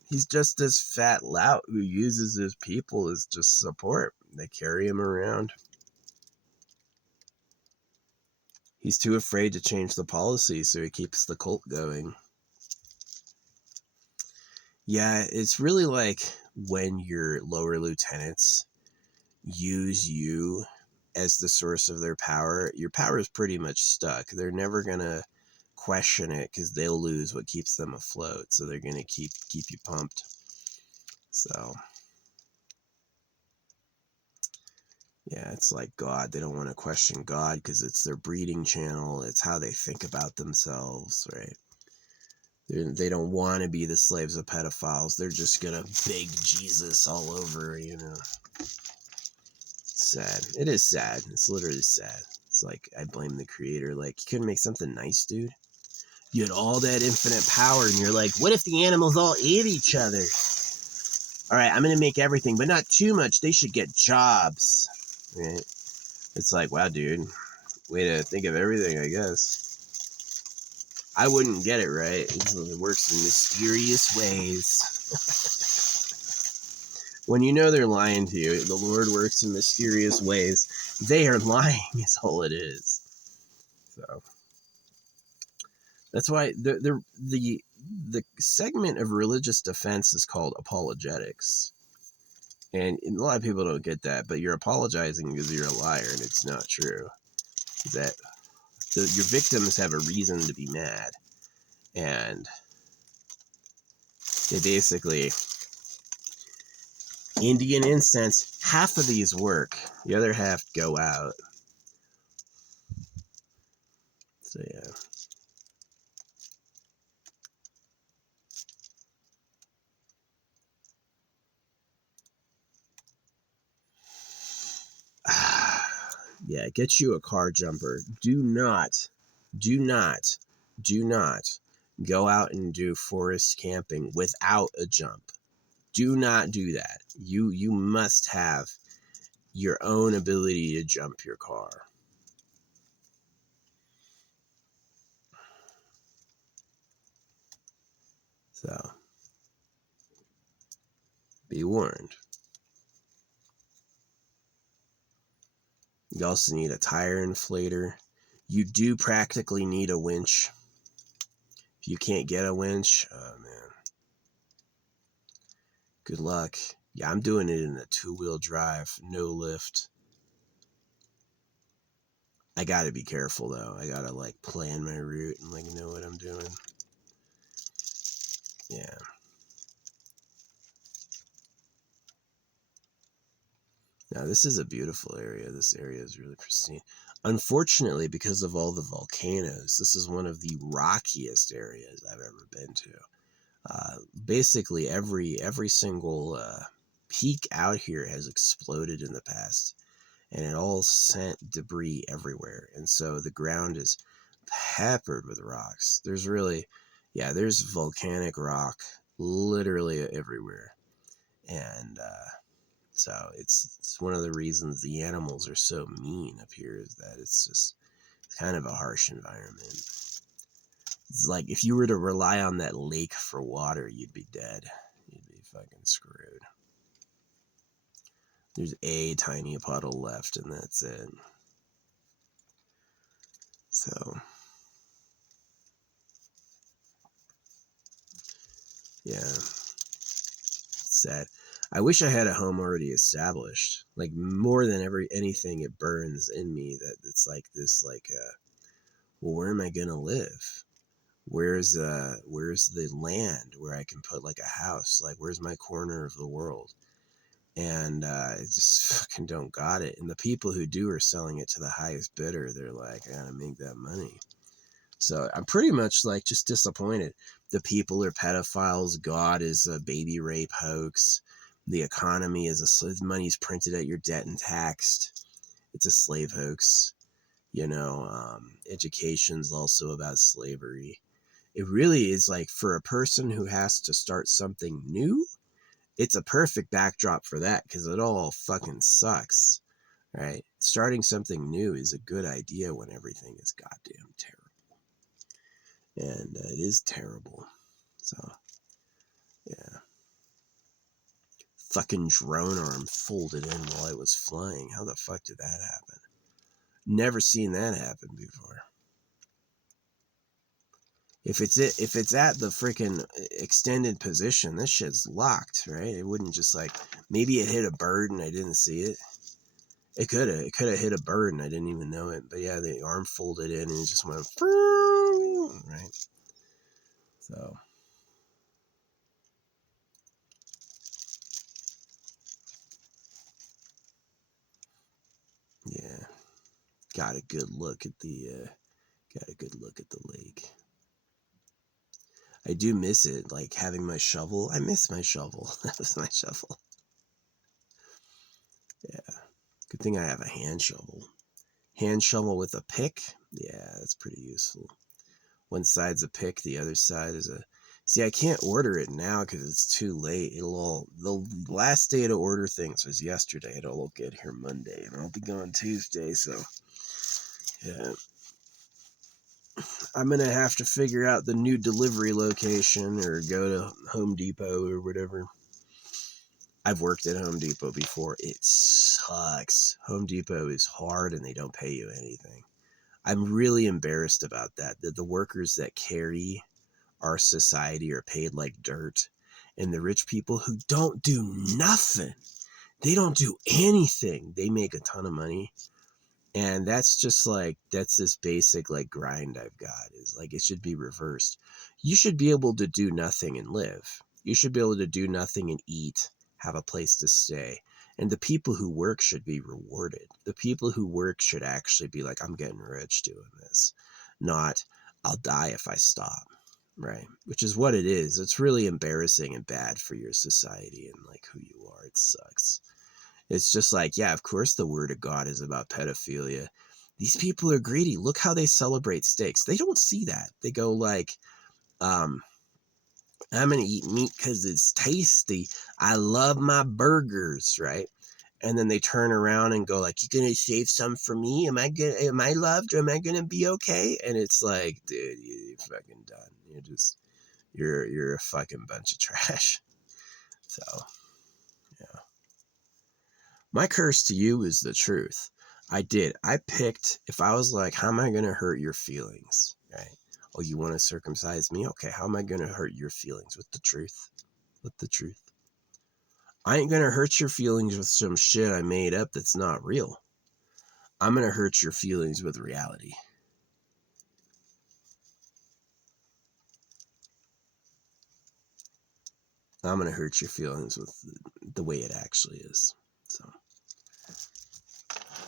He's just this fat lout who uses his people as just support. They carry him around. He's too afraid to change the policy, so he keeps the cult going. Yeah, it's really like when your lower lieutenants use you as the source of their power. Your power is pretty much stuck. They're never going to question it because they'll lose what keeps them afloat. So they're going to keep you pumped. So, Yeah, it's like God. They don't want to question God because it's their breeding channel. It's how they think about themselves, right? They don't want to be the slaves of pedophiles. They're just going to beg Jesus all over, you know. It's sad. It is sad. It's literally sad. It's like, I blame the creator. Like, you couldn't make something nice, dude? You had all that infinite power, and you're like, what if the animals all ate each other? All right, I'm going to make everything, but not too much. They should get jobs, right? It's like, wow, dude, way to think of everything, I guess. I wouldn't get it, right? It works in mysterious ways. When you know they're lying to you, the Lord works in mysterious ways. They are lying is all it is. So that's why the segment of religious defense is called apologetics. And a lot of people don't get that, but you're apologizing because you're a liar and it's not true. That your victims have a reason to be mad. And they basically, Indian incense, half of these work, the other half go out. So yeah. Yeah, get you a car jumper. Do not go out and do forest camping without a jump. Do not do that. You must have your own ability to jump your car. So, be warned. You also need a tire inflator. You do practically need a winch. If you can't get a winch, oh man, good luck. Yeah, I'm doing it in a 2-wheel drive, no lift. I gotta be careful though. I gotta like plan my route and like know what I'm doing. Yeah. Now this is a beautiful area. This area is really pristine. Unfortunately, because of all the volcanoes, this is one of the rockiest areas I've ever been to. Basically, every single peak out here has exploded in the past, and it all sent debris everywhere. And so the ground is peppered with rocks. There's really, yeah, there's volcanic rock literally everywhere. And so it's one of the reasons the animals are so mean up here is that it's kind of a harsh environment. It's like if you were to rely on that lake for water, you'd be dead. You'd be fucking screwed. There's a tiny puddle left, and that's it. So, yeah, sad. I wish I had a home already established. Like more than anything, it burns in me that it's like this. Like, well, where am I gonna live? Where's the land where I can put like a house? Like, where's my corner of the world? And I just fucking don't got it. And the people who do are selling it to the highest bidder. They're like, I gotta make that money. So I'm pretty much like just disappointed. The people are pedophiles. God is a baby rape hoax. The economy is money's printed at your debt and taxed. It's a slave hoax. You know, education's also about slavery. It really is like for a person who has to start something new, it's a perfect backdrop for that because it all fucking sucks, right? Starting something new is a good idea when everything is goddamn terrible. And it is terrible. So, yeah. Fucking drone arm folded in while I was flying. How the fuck did that happen? Never seen that happen before. If it's at the freaking extended position, this shit's locked, right? It wouldn't just like maybe it hit a bird and I didn't see it. It could have hit a bird and I didn't even know it. But yeah, the arm folded in and it just went right. So got a good look at the lake. I do miss it, like having my shovel. I miss my shovel. That was my shovel. Yeah. Good thing I have a hand shovel. Hand shovel with a pick. Yeah, that's pretty useful. One side's a pick, the other side is a... See, I can't order it now because it's too late. The last day to order things was yesterday. It'll all get here Monday, and I'll be gone Tuesday, so... Yeah. I'm going to have to figure out the new delivery location or go to Home Depot or whatever. I've worked at Home Depot before. It sucks. Home Depot is hard and they don't pay you anything. I'm really embarrassed about that the workers that carry our society are paid like dirt. And the rich people who don't do nothing, they don't do anything, they make a ton of money. And that's just like, that's this basic like grind I've got, is like, it should be reversed. You should be able to do nothing and live. You should be able to do nothing and eat, have a place to stay. And the people who work should be rewarded. The people who work should actually be like, I'm getting rich doing this, not I'll die if I stop. Right. Which is what it is. It's really embarrassing and bad for your society and like who you are. It sucks. It's just like, yeah, of course the word of God is about pedophilia. These people are greedy. Look how they celebrate steaks. They don't see that. They go like, I'm going to eat meat because it's tasty. I love my burgers, right? And then they turn around and go like, you going to save some for me? Am I loved? Or am I going to be okay? And it's like, dude, you're fucking done. You're a fucking bunch of trash. So, yeah. My curse to you is the truth. I picked, if I was like, how am I going to hurt your feelings? Right? Oh, you want to circumcise me? Okay, how am I going to hurt your feelings? With the truth. With the truth. I ain't going to hurt your feelings with some shit I made up that's not real. I'm going to hurt your feelings with reality. I'm going to hurt your feelings with the way it actually is. So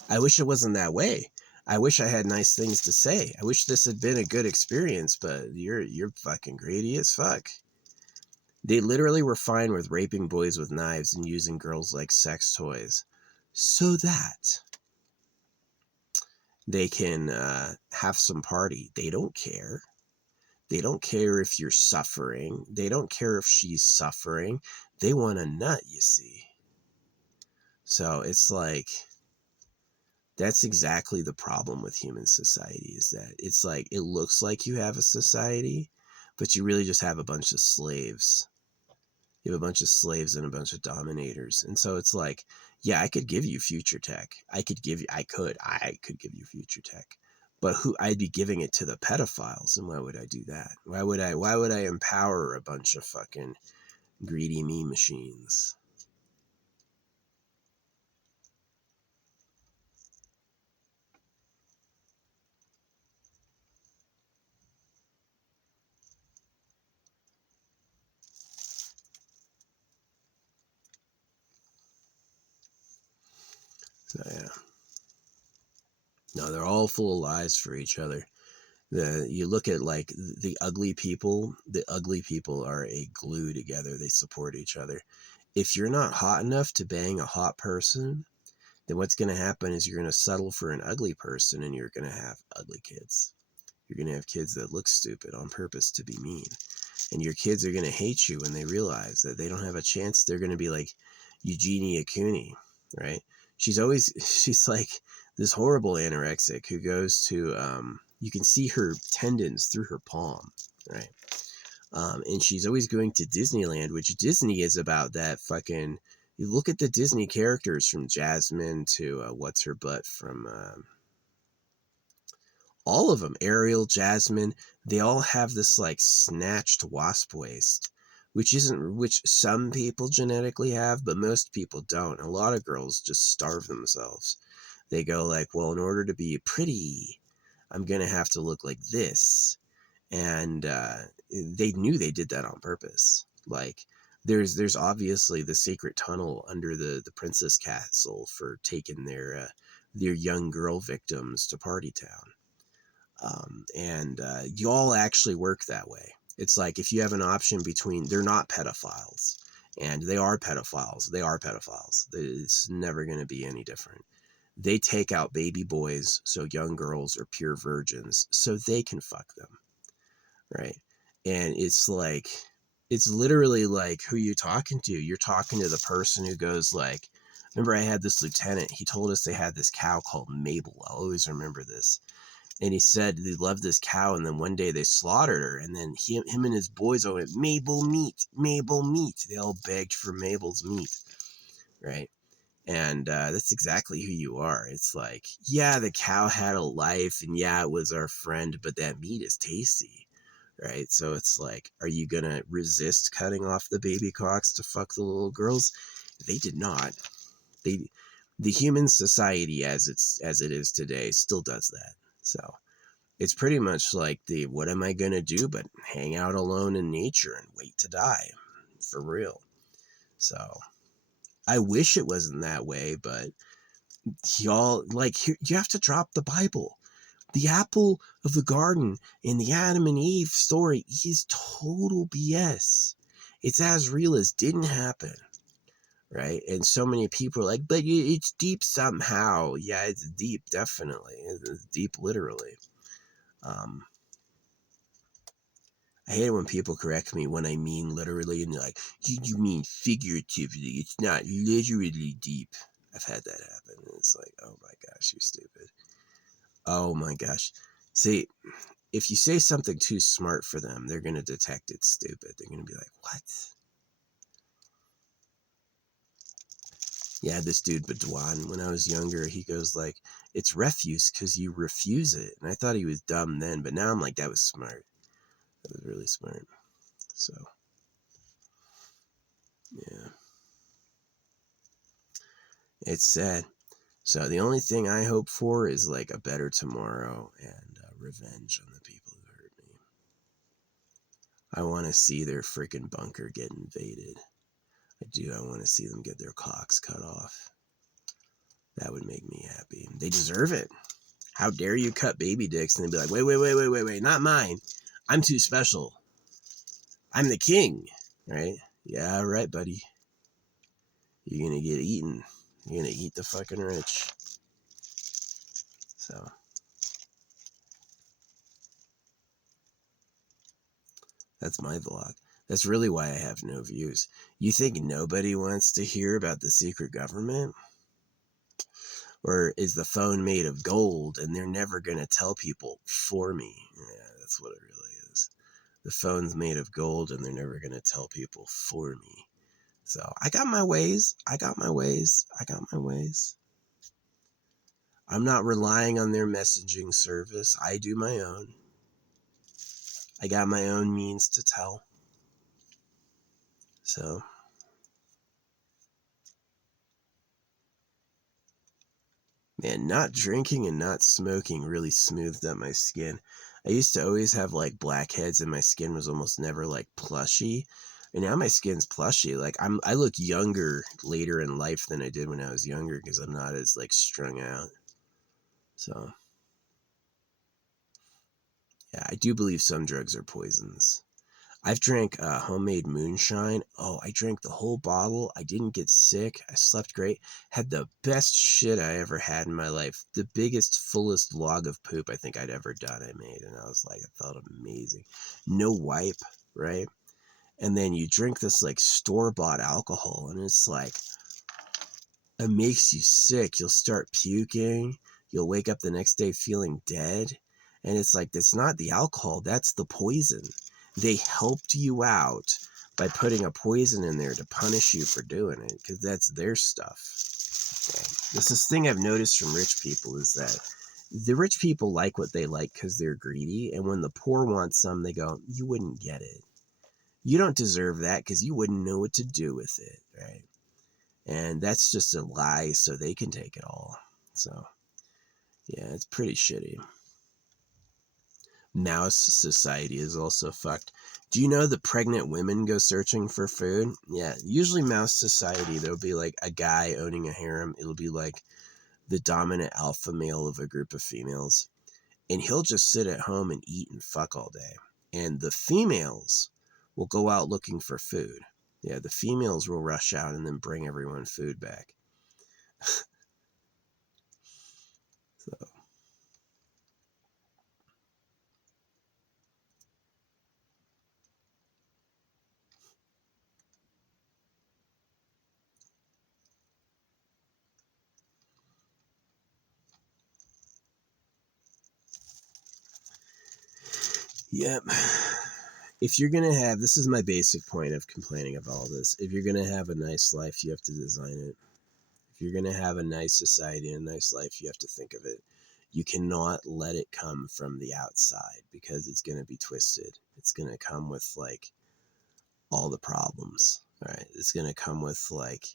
I wish it wasn't that way. I wish I had nice things to say. I wish this had been a good experience, but you're fucking greedy as fuck. They literally were fine with raping boys with knives and using girls like sex toys so that they can have some party. They don't care. They don't care if you're suffering. They don't care if she's suffering. They want a nut, you see. So it's like, that's exactly the problem with human society, is that it's like, it looks like you have a society, but you really just have a bunch of slaves. You have a bunch of slaves and a bunch of dominators. And so it's like, yeah, I could give you future tech. I could give you future tech. But I'd be giving it to the pedophiles, and why would I do that? Why would I empower a bunch of fucking greedy me machines? So yeah. No, they're all full of lies for each other. You look at like the ugly people are a glue together. They support each other. If you're not hot enough to bang a hot person, then what's going to happen is you're going to settle for an ugly person, and you're going to have ugly kids. You're going to have kids that look stupid on purpose to be mean. And your kids are going to hate you when they realize that they don't have a chance. They're going to be like Eugenia Cooney, right? She's like this horrible anorexic who goes to, you can see her tendons through her palm, right? And she's always going to Disneyland, which Disney is about that fucking, you look at the Disney characters from Jasmine to what's her butt from all of them, Ariel, Jasmine, they all have this like snatched wasp waist, which some people genetically have, but most people don't. A lot of girls just starve themselves. They go like, well, in order to be pretty, I'm going to have to look like this. And they knew they did that on purpose. Like, there's obviously the secret tunnel under the princess castle for taking their young girl victims to Party Town. You all actually work that way. It's like if you have an option between, they're not pedophiles, and they are pedophiles. They are pedophiles. It's never going to be any different. They take out baby boys, so young girls are pure virgins, so they can fuck them, right? And it's like, it's literally like, who you talking to? You're talking to the person who goes like, remember I had this lieutenant, he told us they had this cow called Mabel. I'll always remember this. And he said they loved this cow, and then one day they slaughtered her, and then him and his boys all went, Mabel meat, Mabel meat. They all begged for Mabel's meat, right? And that's exactly who you are. It's like, yeah, the cow had a life, and yeah, it was our friend, but that meat is tasty, right? So it's like, are you going to resist cutting off the baby cocks to fuck the little girls? They did not. The human society as it is today still does that. So it's pretty much like what am I going to do but hang out alone in nature and wait to die, for real. So I wish it wasn't that way, but y'all, like, you have to drop the Bible. The apple of the garden in the Adam and Eve story is total BS. It's as real as didn't happen. Right? And so many people are like, but it's deep somehow. Yeah, it's deep, definitely. It's deep, literally. I hate it when people correct me when I mean literally, and they're like, you mean figuratively. It's not literally deep. I've had that happen. And it's like, oh my gosh, you stupid. Oh my gosh. See, if you say something too smart for them, they're going to detect it's stupid. They're going to be like, what? Yeah, this dude Badwan, when I was younger, he goes like, it's refuse because you refuse it. And I thought he was dumb then, but now I'm like, that was smart. That was really smart. So, yeah. It's sad. So the only thing I hope for is like a better tomorrow and revenge on the people who hurt me. I want to see their freaking bunker get invaded. I do. I want to see them get their cocks cut off. That would make me happy. They deserve it. How dare you cut baby dicks and then be like, wait, not mine. I'm too special. I'm the king, right? Yeah, right, buddy. You're going to get eaten. You're going to eat the fucking rich. So, that's my vlog. That's really why I have no views. You think nobody wants to hear about the secret government? Or is the phone made of gold and they're never going to tell people for me? Yeah, that's what it really is. The phone's made of gold and they're never going to tell people for me. So I got my ways. I'm not relying on their messaging service. I do my own. I got my own means to tell. So, man, not drinking and not smoking really smoothed up my skin. I used to always have like blackheads and my skin was almost never like plushy. And now my skin's plushy. Like I look younger later in life than I did when I was younger because I'm not as like strung out. So, yeah, I do believe some drugs are poisons. I've drank homemade moonshine. Oh, I drank the whole bottle. I didn't get sick. I slept great. Had the best shit I ever had in my life. The biggest, fullest log of poop I think I'd ever done I made. And I was like, it felt amazing. No wipe, right? And then you drink this like store-bought alcohol and it's like, it makes you sick. You'll start puking. You'll wake up the next day feeling dead. And it's like, that's not the alcohol. That's the poison. They helped you out by putting a poison in there to punish you for doing it because that's their stuff. This is the thing I've noticed from rich people is that the rich people like what they like because they're greedy. And when the poor want some, they go, you wouldn't get it. You don't deserve that because you wouldn't know what to do with it, right? And that's just a lie so they can take it all. So, yeah, it's pretty shitty. Mouse society is also fucked. Do you know the pregnant women go searching for food? Yeah, usually mouse society, there'll be like a guy owning a harem. It'll be like the dominant alpha male of a group of females, and he'll just sit at home and eat and fuck all day. And the females will go out looking for food. Yeah, the females will rush out and then bring everyone food back. So. Yep. If you're going to have, this is my basic point of complaining of all this. If you're going to have a nice life, you have to design it. If you're going to have a nice society and a nice life, you have to think of it. You cannot let it come from the outside because it's going to be twisted. It's going to come with like all the problems, right? It's going to come with like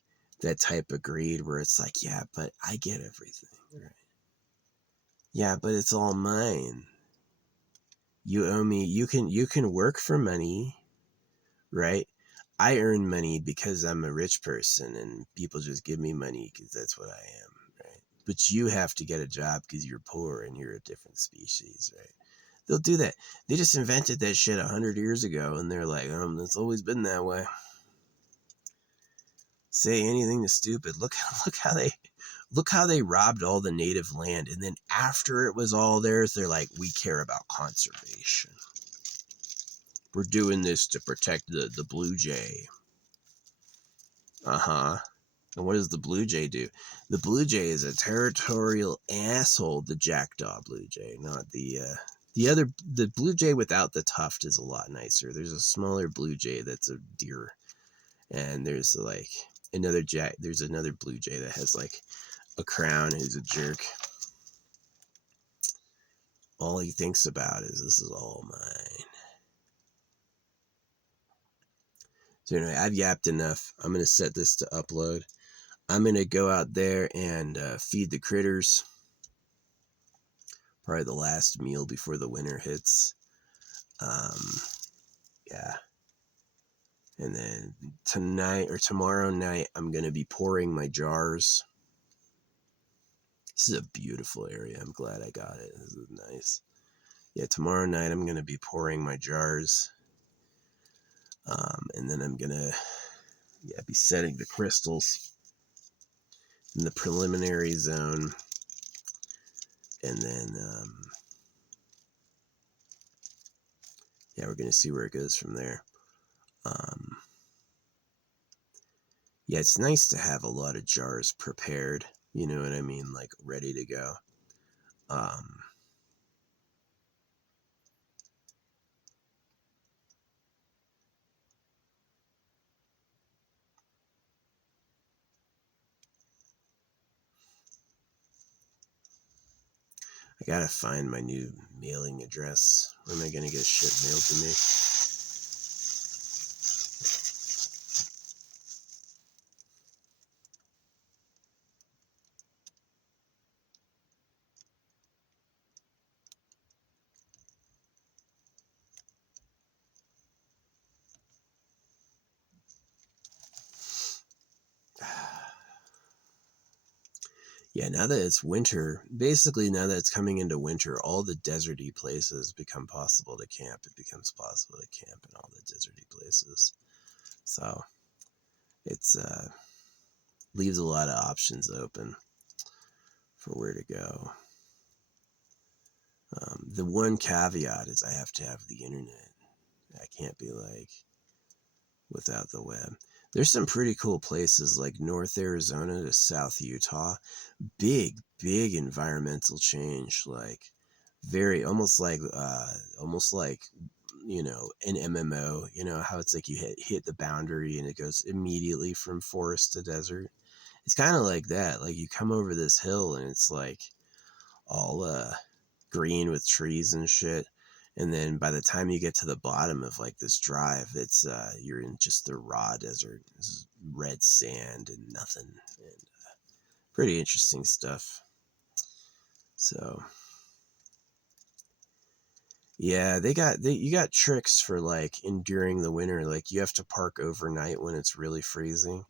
that type of greed where it's like, yeah, but I get everything, right? Yeah, but it's all mine. You owe me. You can work for money, right? I earn money because I'm a rich person and people just give me money because that's what I am, right? But you have to get a job because you're poor and you're a different species, right? They'll do that. They just invented that shit 100 years ago and they're like, it's always been that way. Say anything that's stupid. Look how they robbed all the native land, and then after it was all theirs, they're like, we care about conservation. We're doing this to protect the blue jay. And what does the blue jay do? The blue jay is a territorial asshole. The jackdaw blue jay, not the blue jay without the tuft is a lot nicer. There's a smaller blue jay that's a deer, and there's like there's another blue jay that has like a crown who's a jerk. All he thinks about is, this is all mine. So anyway, I've yapped enough. I'm going to set this to upload. I'm going to go out there and feed the critters. Probably the last meal before the winter hits. Yeah. And then tonight or tomorrow night, I'm going to be pouring my jars. This is a beautiful area. I'm glad I got it. This is nice. Yeah, tomorrow night I'm going to be pouring my jars. And then I'm going to be setting the crystals in the preliminary zone. And then, we're going to see where it goes from there. It's nice to have a lot of jars prepared. You know what I mean? Like ready to go. I gotta find my new mailing address. Where am I gonna get shit mailed to me? Yeah, now that it's winter, basically now that it's coming into winter, all the deserty places become possible to camp. It becomes possible to camp in all the deserty places. So it's leaves a lot of options open for where to go. The one caveat is I have to have the internet. I can't be like without the web. There's some pretty cool places like North Arizona to South Utah. Big environmental change, like very almost like you know, an MMO, you know how it's like you hit the boundary and it goes immediately from forest to desert. It's kind of like that. Like you come over this hill and it's like all green with trees and shit. And then by the time you get to the bottom of like this drive, it's you're in just the raw desert. This is red sand and nothing. And pretty interesting stuff. So yeah, you got tricks for like enduring the winter. Like you have to park overnight when it's really freezing.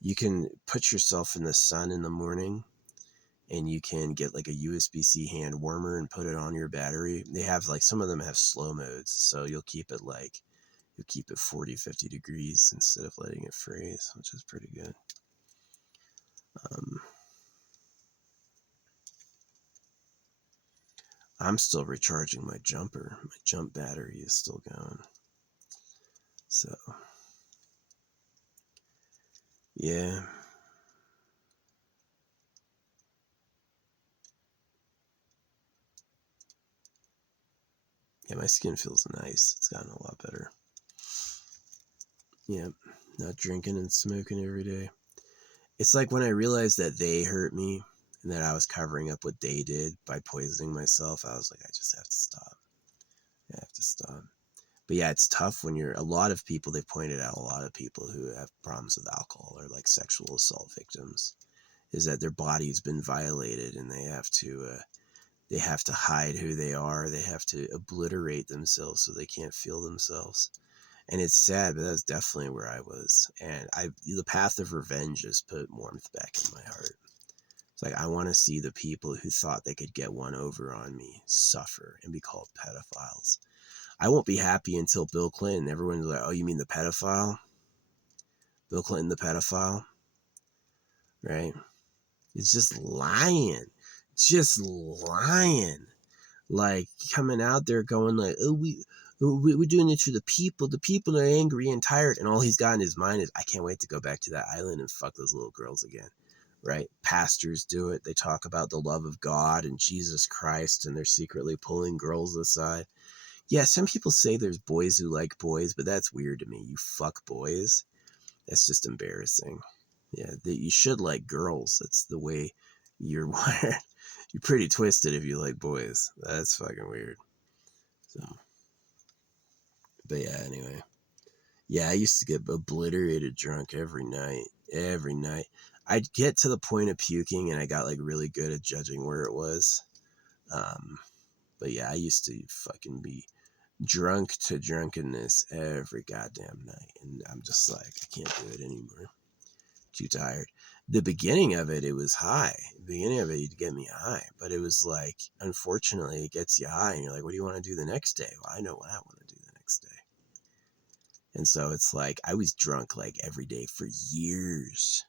You can put yourself in the sun in the morning and you can get like a USB-C hand warmer and put it on your battery. They have like, some of them have slow modes, so you'll keep it 40, 50 degrees instead of letting it freeze, which is pretty good. I'm still recharging my jumper. My jump battery is still going. So, yeah. Yeah, my skin feels nice. It's gotten a lot better. Yeah, not drinking and smoking every day. It's like when I realized that they hurt me and that I was covering up what they did by poisoning myself, I was like, I just have to stop. I have to stop. But yeah, it's tough when a lot of people, they pointed out a lot of people who have problems with alcohol or like sexual assault victims, is that their body's been violated and they have to hide who they are. They have to obliterate themselves so they can't feel themselves. And it's sad, but that's definitely where I was. And the path of revenge has put warmth back in my heart. It's like, I want to see the people who thought they could get one over on me suffer and be called pedophiles. I won't be happy until Bill Clinton, everyone's like, oh, you mean the pedophile? Bill Clinton, the pedophile? Right? It's just lying. Just lying. Like, coming out there going like, oh, we're doing it for the people. The people are angry and tired. And all he's got in his mind is, I can't wait to go back to that island and fuck those little girls again. Right? Pastors do it. They talk about the love of God and Jesus Christ, and they're secretly pulling girls aside. Yeah, some people say there's boys who like boys, but that's weird to me. You fuck boys? That's just embarrassing. Yeah, you should like girls. That's the way you're wired. You're pretty twisted if you like boys. That's fucking weird. So, but yeah, anyway. Yeah, I used to get obliterated drunk every night. Every night. I'd get to the point of puking, and I got like really good at judging where it was. But yeah, I used to fucking be drunk to drunkenness every goddamn night, and I'm just like, I can't do it anymore. Too tired. The beginning of it was high. The beginning of it, you'd get me high, but it was like, unfortunately, it gets you high, and you're like, what do you want to do the next day? Well, I know what I want to do the next day. And so it's like, I was drunk like every day for years,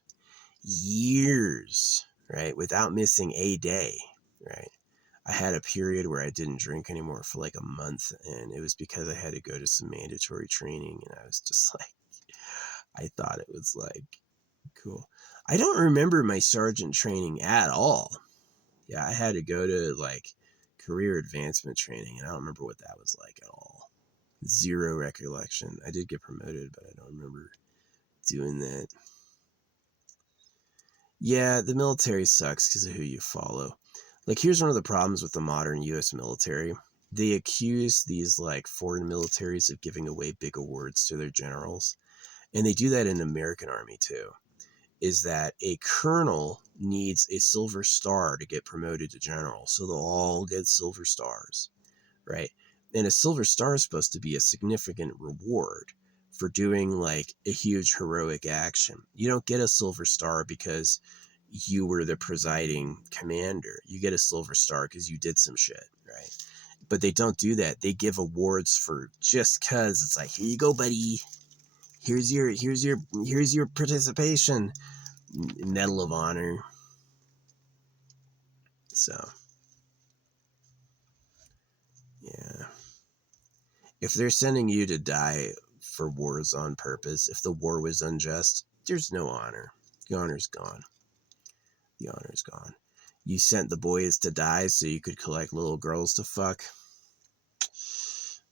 right? Without missing a day, right? I had a period where I didn't drink anymore for like a month, and it was because I had to go to some mandatory training, and I was just like, I thought it was like cool. I don't remember my sergeant training at all. Yeah, I had to go to like career advancement training, and I don't remember what that was like at all. Zero recollection. I did get promoted, but I don't remember doing that. Yeah, the military sucks because of who you follow. Like, here's one of the problems with the modern U.S. military. They accuse these like foreign militaries of giving away big awards to their generals. And they do that in the American Army too. Is that a colonel needs a silver star to get promoted to general. So they'll all get silver stars, right? And a silver star is supposed to be a significant reward for doing like a huge heroic action. You don't get a silver star because you were the presiding commander. You get a silver star because you did some shit, right? But they don't do that. They give awards for just cause. It's like, here you go, buddy. Here's your participation. Medal of Honor. So, yeah. If they're sending you to die for wars on purpose, if the war was unjust, there's no honor. The honor's gone. The honor's gone. You sent the boys to die so you could collect little girls to fuck.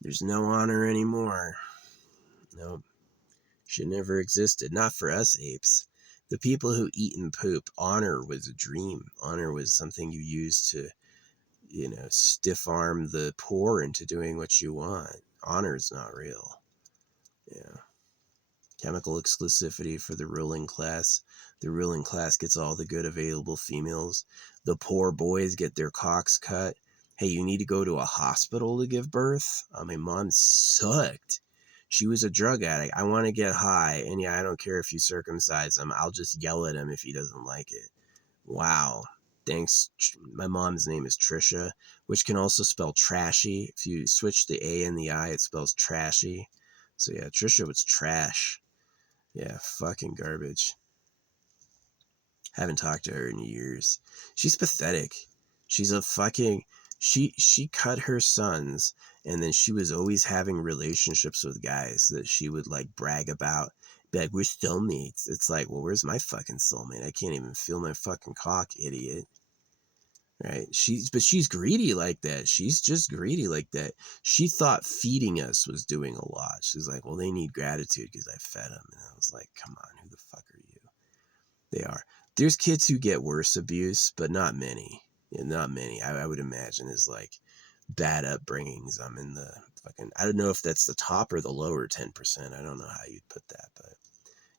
There's no honor anymore. Nope. Should never existed. Not for us apes. The people who eat and poop, honor was a dream. Honor was something you used to, stiff arm the poor into doing what you want. Honor is not real. Yeah. Chemical exclusivity for the ruling class. The ruling class gets all the good available females. The poor boys get their cocks cut. Hey, you need to go to a hospital to give birth? My mom sucked. She was a drug addict. I want to get high, and yeah, I don't care if you circumcise him. I'll just yell at him if he doesn't like it. Wow. thanks. My mom's name is Trisha, which can also spell trashy. If you switch the A and the I, it spells trashy. So yeah, Trisha was trash. Yeah, fucking garbage. Haven't talked to her in years. She's pathetic. She's a fucking she cut her sons, and then she was always having relationships with guys that she would like brag about. Be like, we're soulmates. It's like, well, where's my fucking soulmate? I can't even feel my fucking cock, idiot. Right? She's greedy like that. She's just greedy like that. She thought feeding us was doing a lot. She's like, well, they need gratitude because I fed them. And I was like, come on, who the fuck are you? They are. There's kids who get worse abuse, but not many. Yeah, not many. I would imagine is like bad upbringings. I'm in the fucking. I don't know if that's the top or the lower 10%. I don't know how you'd put that, but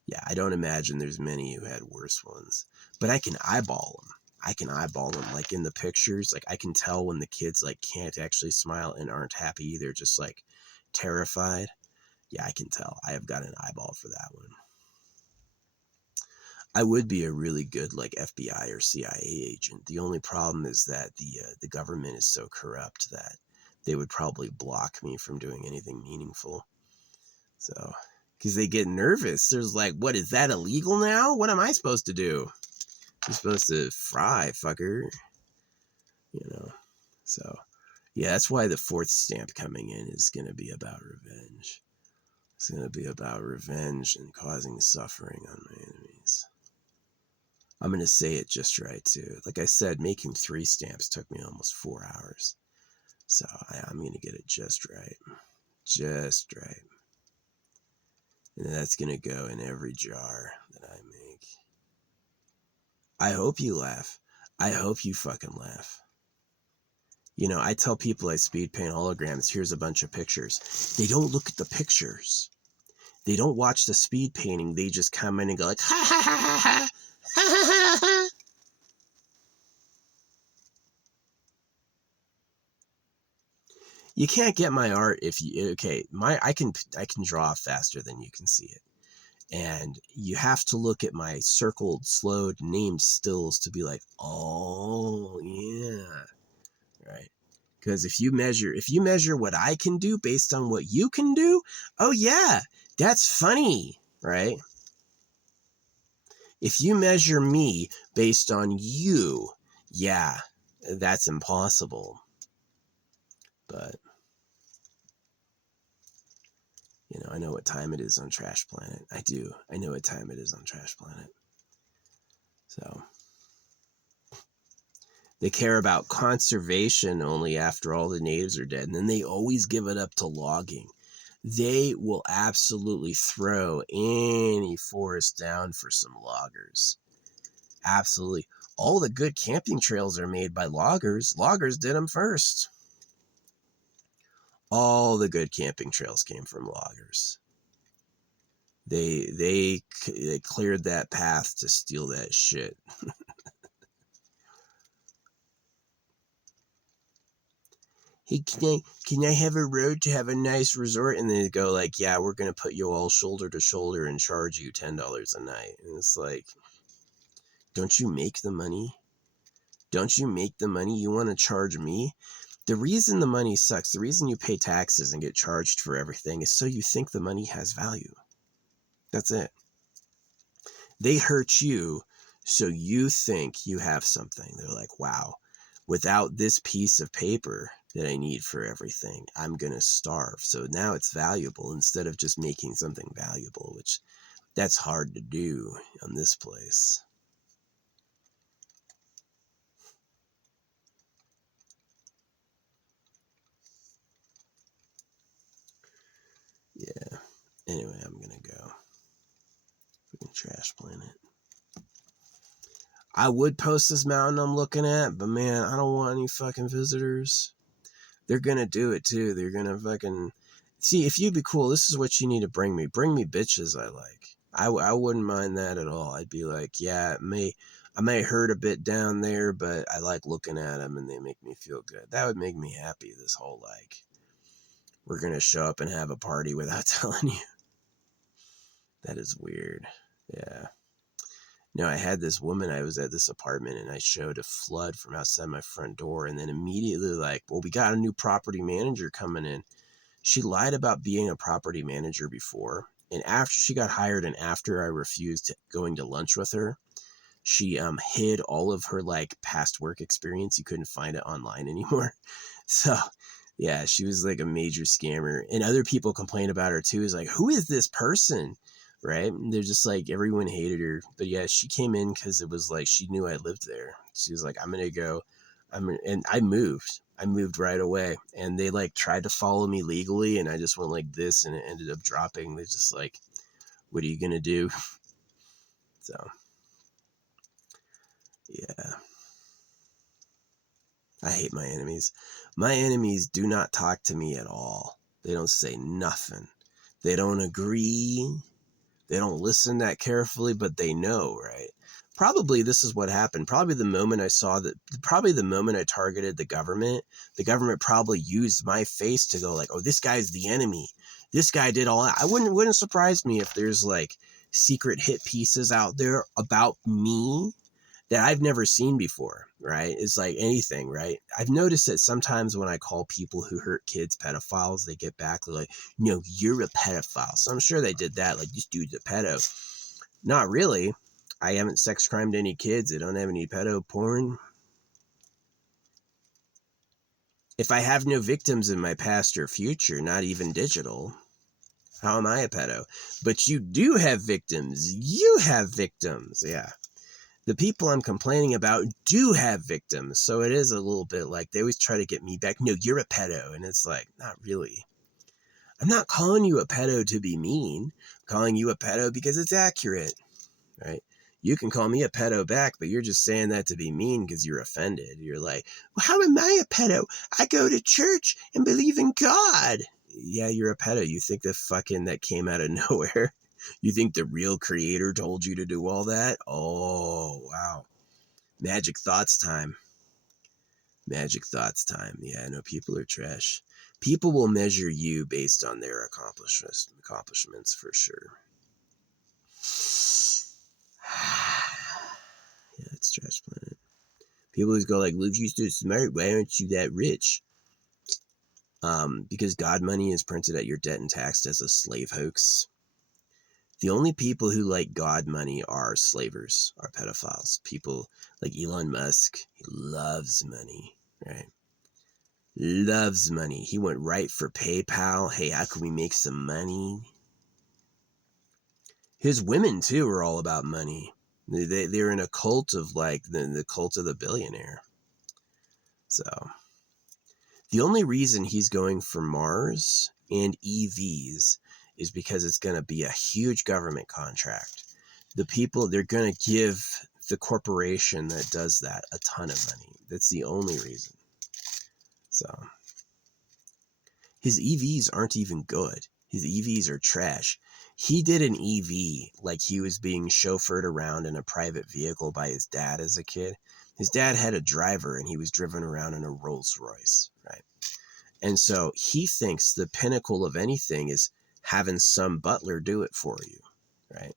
yeah, I don't imagine there's many who had worse ones. But I can eyeball them. I can eyeball them like in the pictures. Like I can tell when the kids like can't actually smile and aren't happy. They're just like terrified. Yeah, I can tell. I have got an eyeball for that one. I would be a really good like FBI or CIA agent. The only problem is that the government is so corrupt that they would probably block me from doing anything meaningful. So, because they get nervous. There's like, what, is that illegal now? What am I supposed to do? I'm supposed to fry, fucker. You know. So, yeah, that's why the fourth stamp coming in is going to be about revenge. It's going to be about revenge and causing suffering on my enemies. I'm going to say it just right, too. Like I said, making 3 stamps took me almost 4 hours. So I'm going to get it just right. Just right. And that's going to go in every jar that I make. I hope you laugh. I hope you fucking laugh. You know, I tell people I speed paint holograms, here's a bunch of pictures. They don't look at the pictures. They don't watch the speed painting. They just come in and go like, ha ha ha ha ha. Ha ha ha ha. You can't get my art if you okay. I can draw faster than you can see it, and you have to look at my circled, slowed, named stills to be like, oh yeah, right. Because if you measure what I can do based on what you can do, oh yeah, that's funny, right? If you measure me based on you, yeah, that's impossible. But you know, I know what time it is on Trash Planet. I do. I know what time it is on Trash Planet. So they care about conservation only after all the natives are dead, and then they always give it up to logging. They will absolutely throw any forest down for some loggers. Absolutely. All the good camping trails are made by loggers. Loggers did them first. All the good camping trails came from loggers. They cleared that path to steal that shit. Hey, can I have a road to have a nice resort? And they go like, yeah, we're going to put you all shoulder to shoulder and charge you $10 a night. And it's like, don't you make the money? Don't you make the money? You want to charge me? The reason the money sucks, the reason you pay taxes and get charged for everything is so you think the money has value. That's it. They hurt you so you think you have something. They're like, wow, without this piece of paper that I need for everything, I'm going to starve. So now it's valuable instead of just making something valuable, which that's hard to do on this place. Yeah. Anyway, I'm going to go. Freaking Trash Planet. I would post this mountain I'm looking at, but man, I don't want any fucking visitors. They're going to do it too. They're going to fucking... See, if you'd be cool, this is what you need to bring me. Bring me bitches I like. I wouldn't mind that at all. I'd be like, yeah, I may hurt a bit down there, but I like looking at them and they make me feel good. That would make me happy, this whole like, we're going to show up and have a party without telling you. That is weird. Yeah. I had this woman, I was at this apartment and I showed a flood from outside my front door, and then immediately like, well, we got a new property manager coming in. She lied about being a property manager before. And after she got hired and after I refused going to lunch with her, she hid all of her like past work experience. You couldn't find it online anymore. So yeah, she was like a major scammer. And other people complain about her too. Is like, who is this person? Right? And they're just like, everyone hated her. But yeah, she came in because it was like she knew I lived there. She was like, I'm gonna go. And I moved. I moved right away. And they like tried to follow me legally, and I just went like this, and it ended up dropping. They're just like, what are you gonna do? So yeah. I hate my enemies. My enemies do not talk to me at all. They don't say nothing. They don't agree. They don't listen that carefully, but they know, right? Probably this is what happened. Probably the moment I targeted the government probably used my face to go like, oh, this guy's the enemy. This guy did all that. Wouldn't surprise me if there's like secret hit pieces out there about me that I've never seen before, right? It's like anything, right? I've noticed that sometimes when I call people who hurt kids pedophiles, they get back like, no, you're a pedophile. So I'm sure they did that, like, this dude's a pedo. Not really. I haven't sex crimed any kids. I don't have any pedo porn. If I have no victims in my past or future, not even digital, how am I a pedo? But you do have victims. You have victims. Yeah. The people I'm complaining about do have victims. So it is a little bit like they always try to get me back. No, you're a pedo. And it's like, not really. I'm not calling you a pedo to be mean. I'm calling you a pedo because it's accurate, right? You can call me a pedo back, but you're just saying that to be mean because you're offended. You're like, well, how am I a pedo? I go to church and believe in God. Yeah, you're a pedo. You think that came out of nowhere? You think the real creator told you to do all that? Oh, wow. Magic thoughts time. Magic thoughts time. Yeah, I know people are trash. People will measure you based on their accomplishments for sure. Yeah, it's Trash Planet. People always go like, "Live you so smart. Why aren't you that rich?" Because God money is printed at your debt and taxed as a slave hoax. The only people who like God money are slavers, are pedophiles. People like Elon Musk, he loves money, right? Loves money. He went right for PayPal. Hey, how can we make some money? His women, too, are all about money. They're in a cult of like the cult of the billionaire. So the only reason he's going for Mars and EVs is because it's going to be a huge government contract. The people, they're going to give the corporation that does that a ton of money. That's the only reason. So his EVs aren't even good. His EVs are trash. He did an EV like he was being chauffeured around in a private vehicle by his dad as a kid. His dad had a driver and he was driven around in a Rolls Royce, right? And so he thinks the pinnacle of anything is having some butler do it for you, right?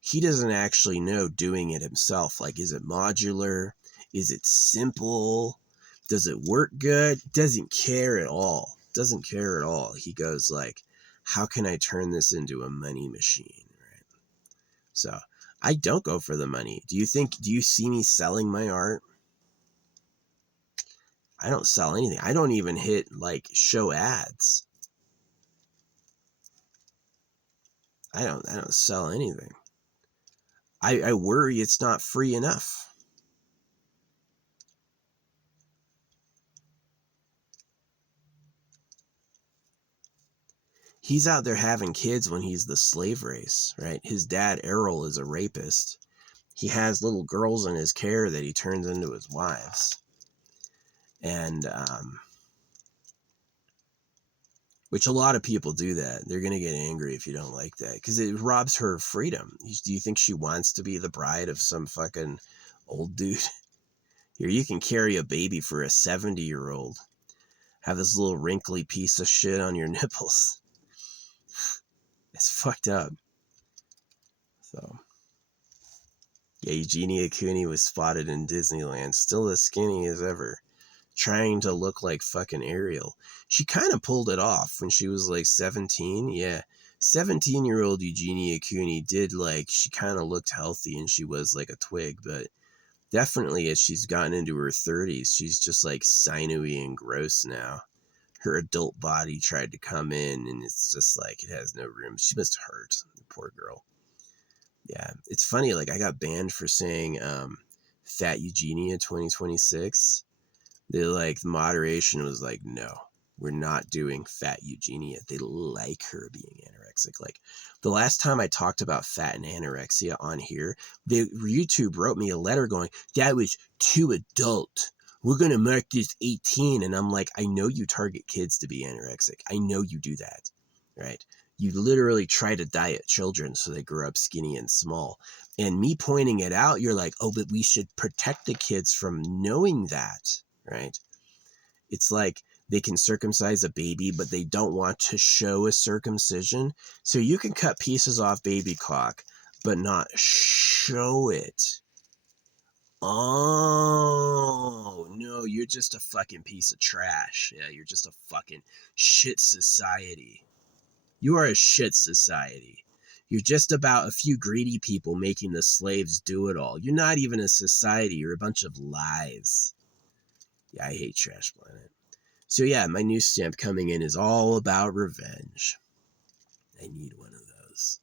He doesn't actually know doing it himself. Like, is it modular? Is it simple? Does it work good? Doesn't care at all. Doesn't care at all. He goes like, how can I turn this into a money machine, right? So I don't go for the money. Do you see me selling my art? I don't sell anything. I don't even hit like show ads. I don't sell anything. I worry it's not free enough. He's out there having kids when he's the slave race, right? His dad, Errol, is a rapist. He has little girls in his care that he turns into his wives. And, which a lot of people do that. They're going to get angry if you don't like that because it robs her of freedom. Do you think she wants to be the bride of some fucking old dude? Here, you can carry a baby for a 70-year-old. Have this little wrinkly piece of shit on your nipples. It's fucked up. So, Yeah, Eugenia Cooney was spotted in Disneyland, still as skinny as ever, trying to look like fucking Ariel. She kind of pulled it off when she was like 17. Yeah. 17-year-old Eugenia Cooney did, like, she kind of looked healthy and she was like a twig, but definitely as she's gotten into her 30s, she's just like sinewy and gross now. Her adult body tried to come in and it's just like it has no room. She must hurt, the poor girl. Yeah, it's funny, like I got banned for saying Fat Eugenia 2026. They're like, the moderation was like, no, we're not doing Fat Eugenia. They like her being anorexic. Like the last time I talked about fat and anorexia on here, YouTube wrote me a letter going, that was too adult. We're going to mark this 18. And I'm like, I know you target kids to be anorexic. I know you do that, right? You literally try to diet children so they grow up skinny and small. And me pointing it out, you're like, oh, but we should protect the kids from knowing that, right? It's like they can circumcise a baby, but they don't want to show a circumcision. So you can cut pieces off baby cock, but not show it. Oh, no, you're just a fucking piece of trash. Yeah, you're just a fucking shit society. You are a shit society. You're just about a few greedy people making the slaves do it all. You're not even a society. You're a bunch of lies. Yeah, I hate Trash Planet. So yeah, my new stamp coming in is all about revenge. I need one of those.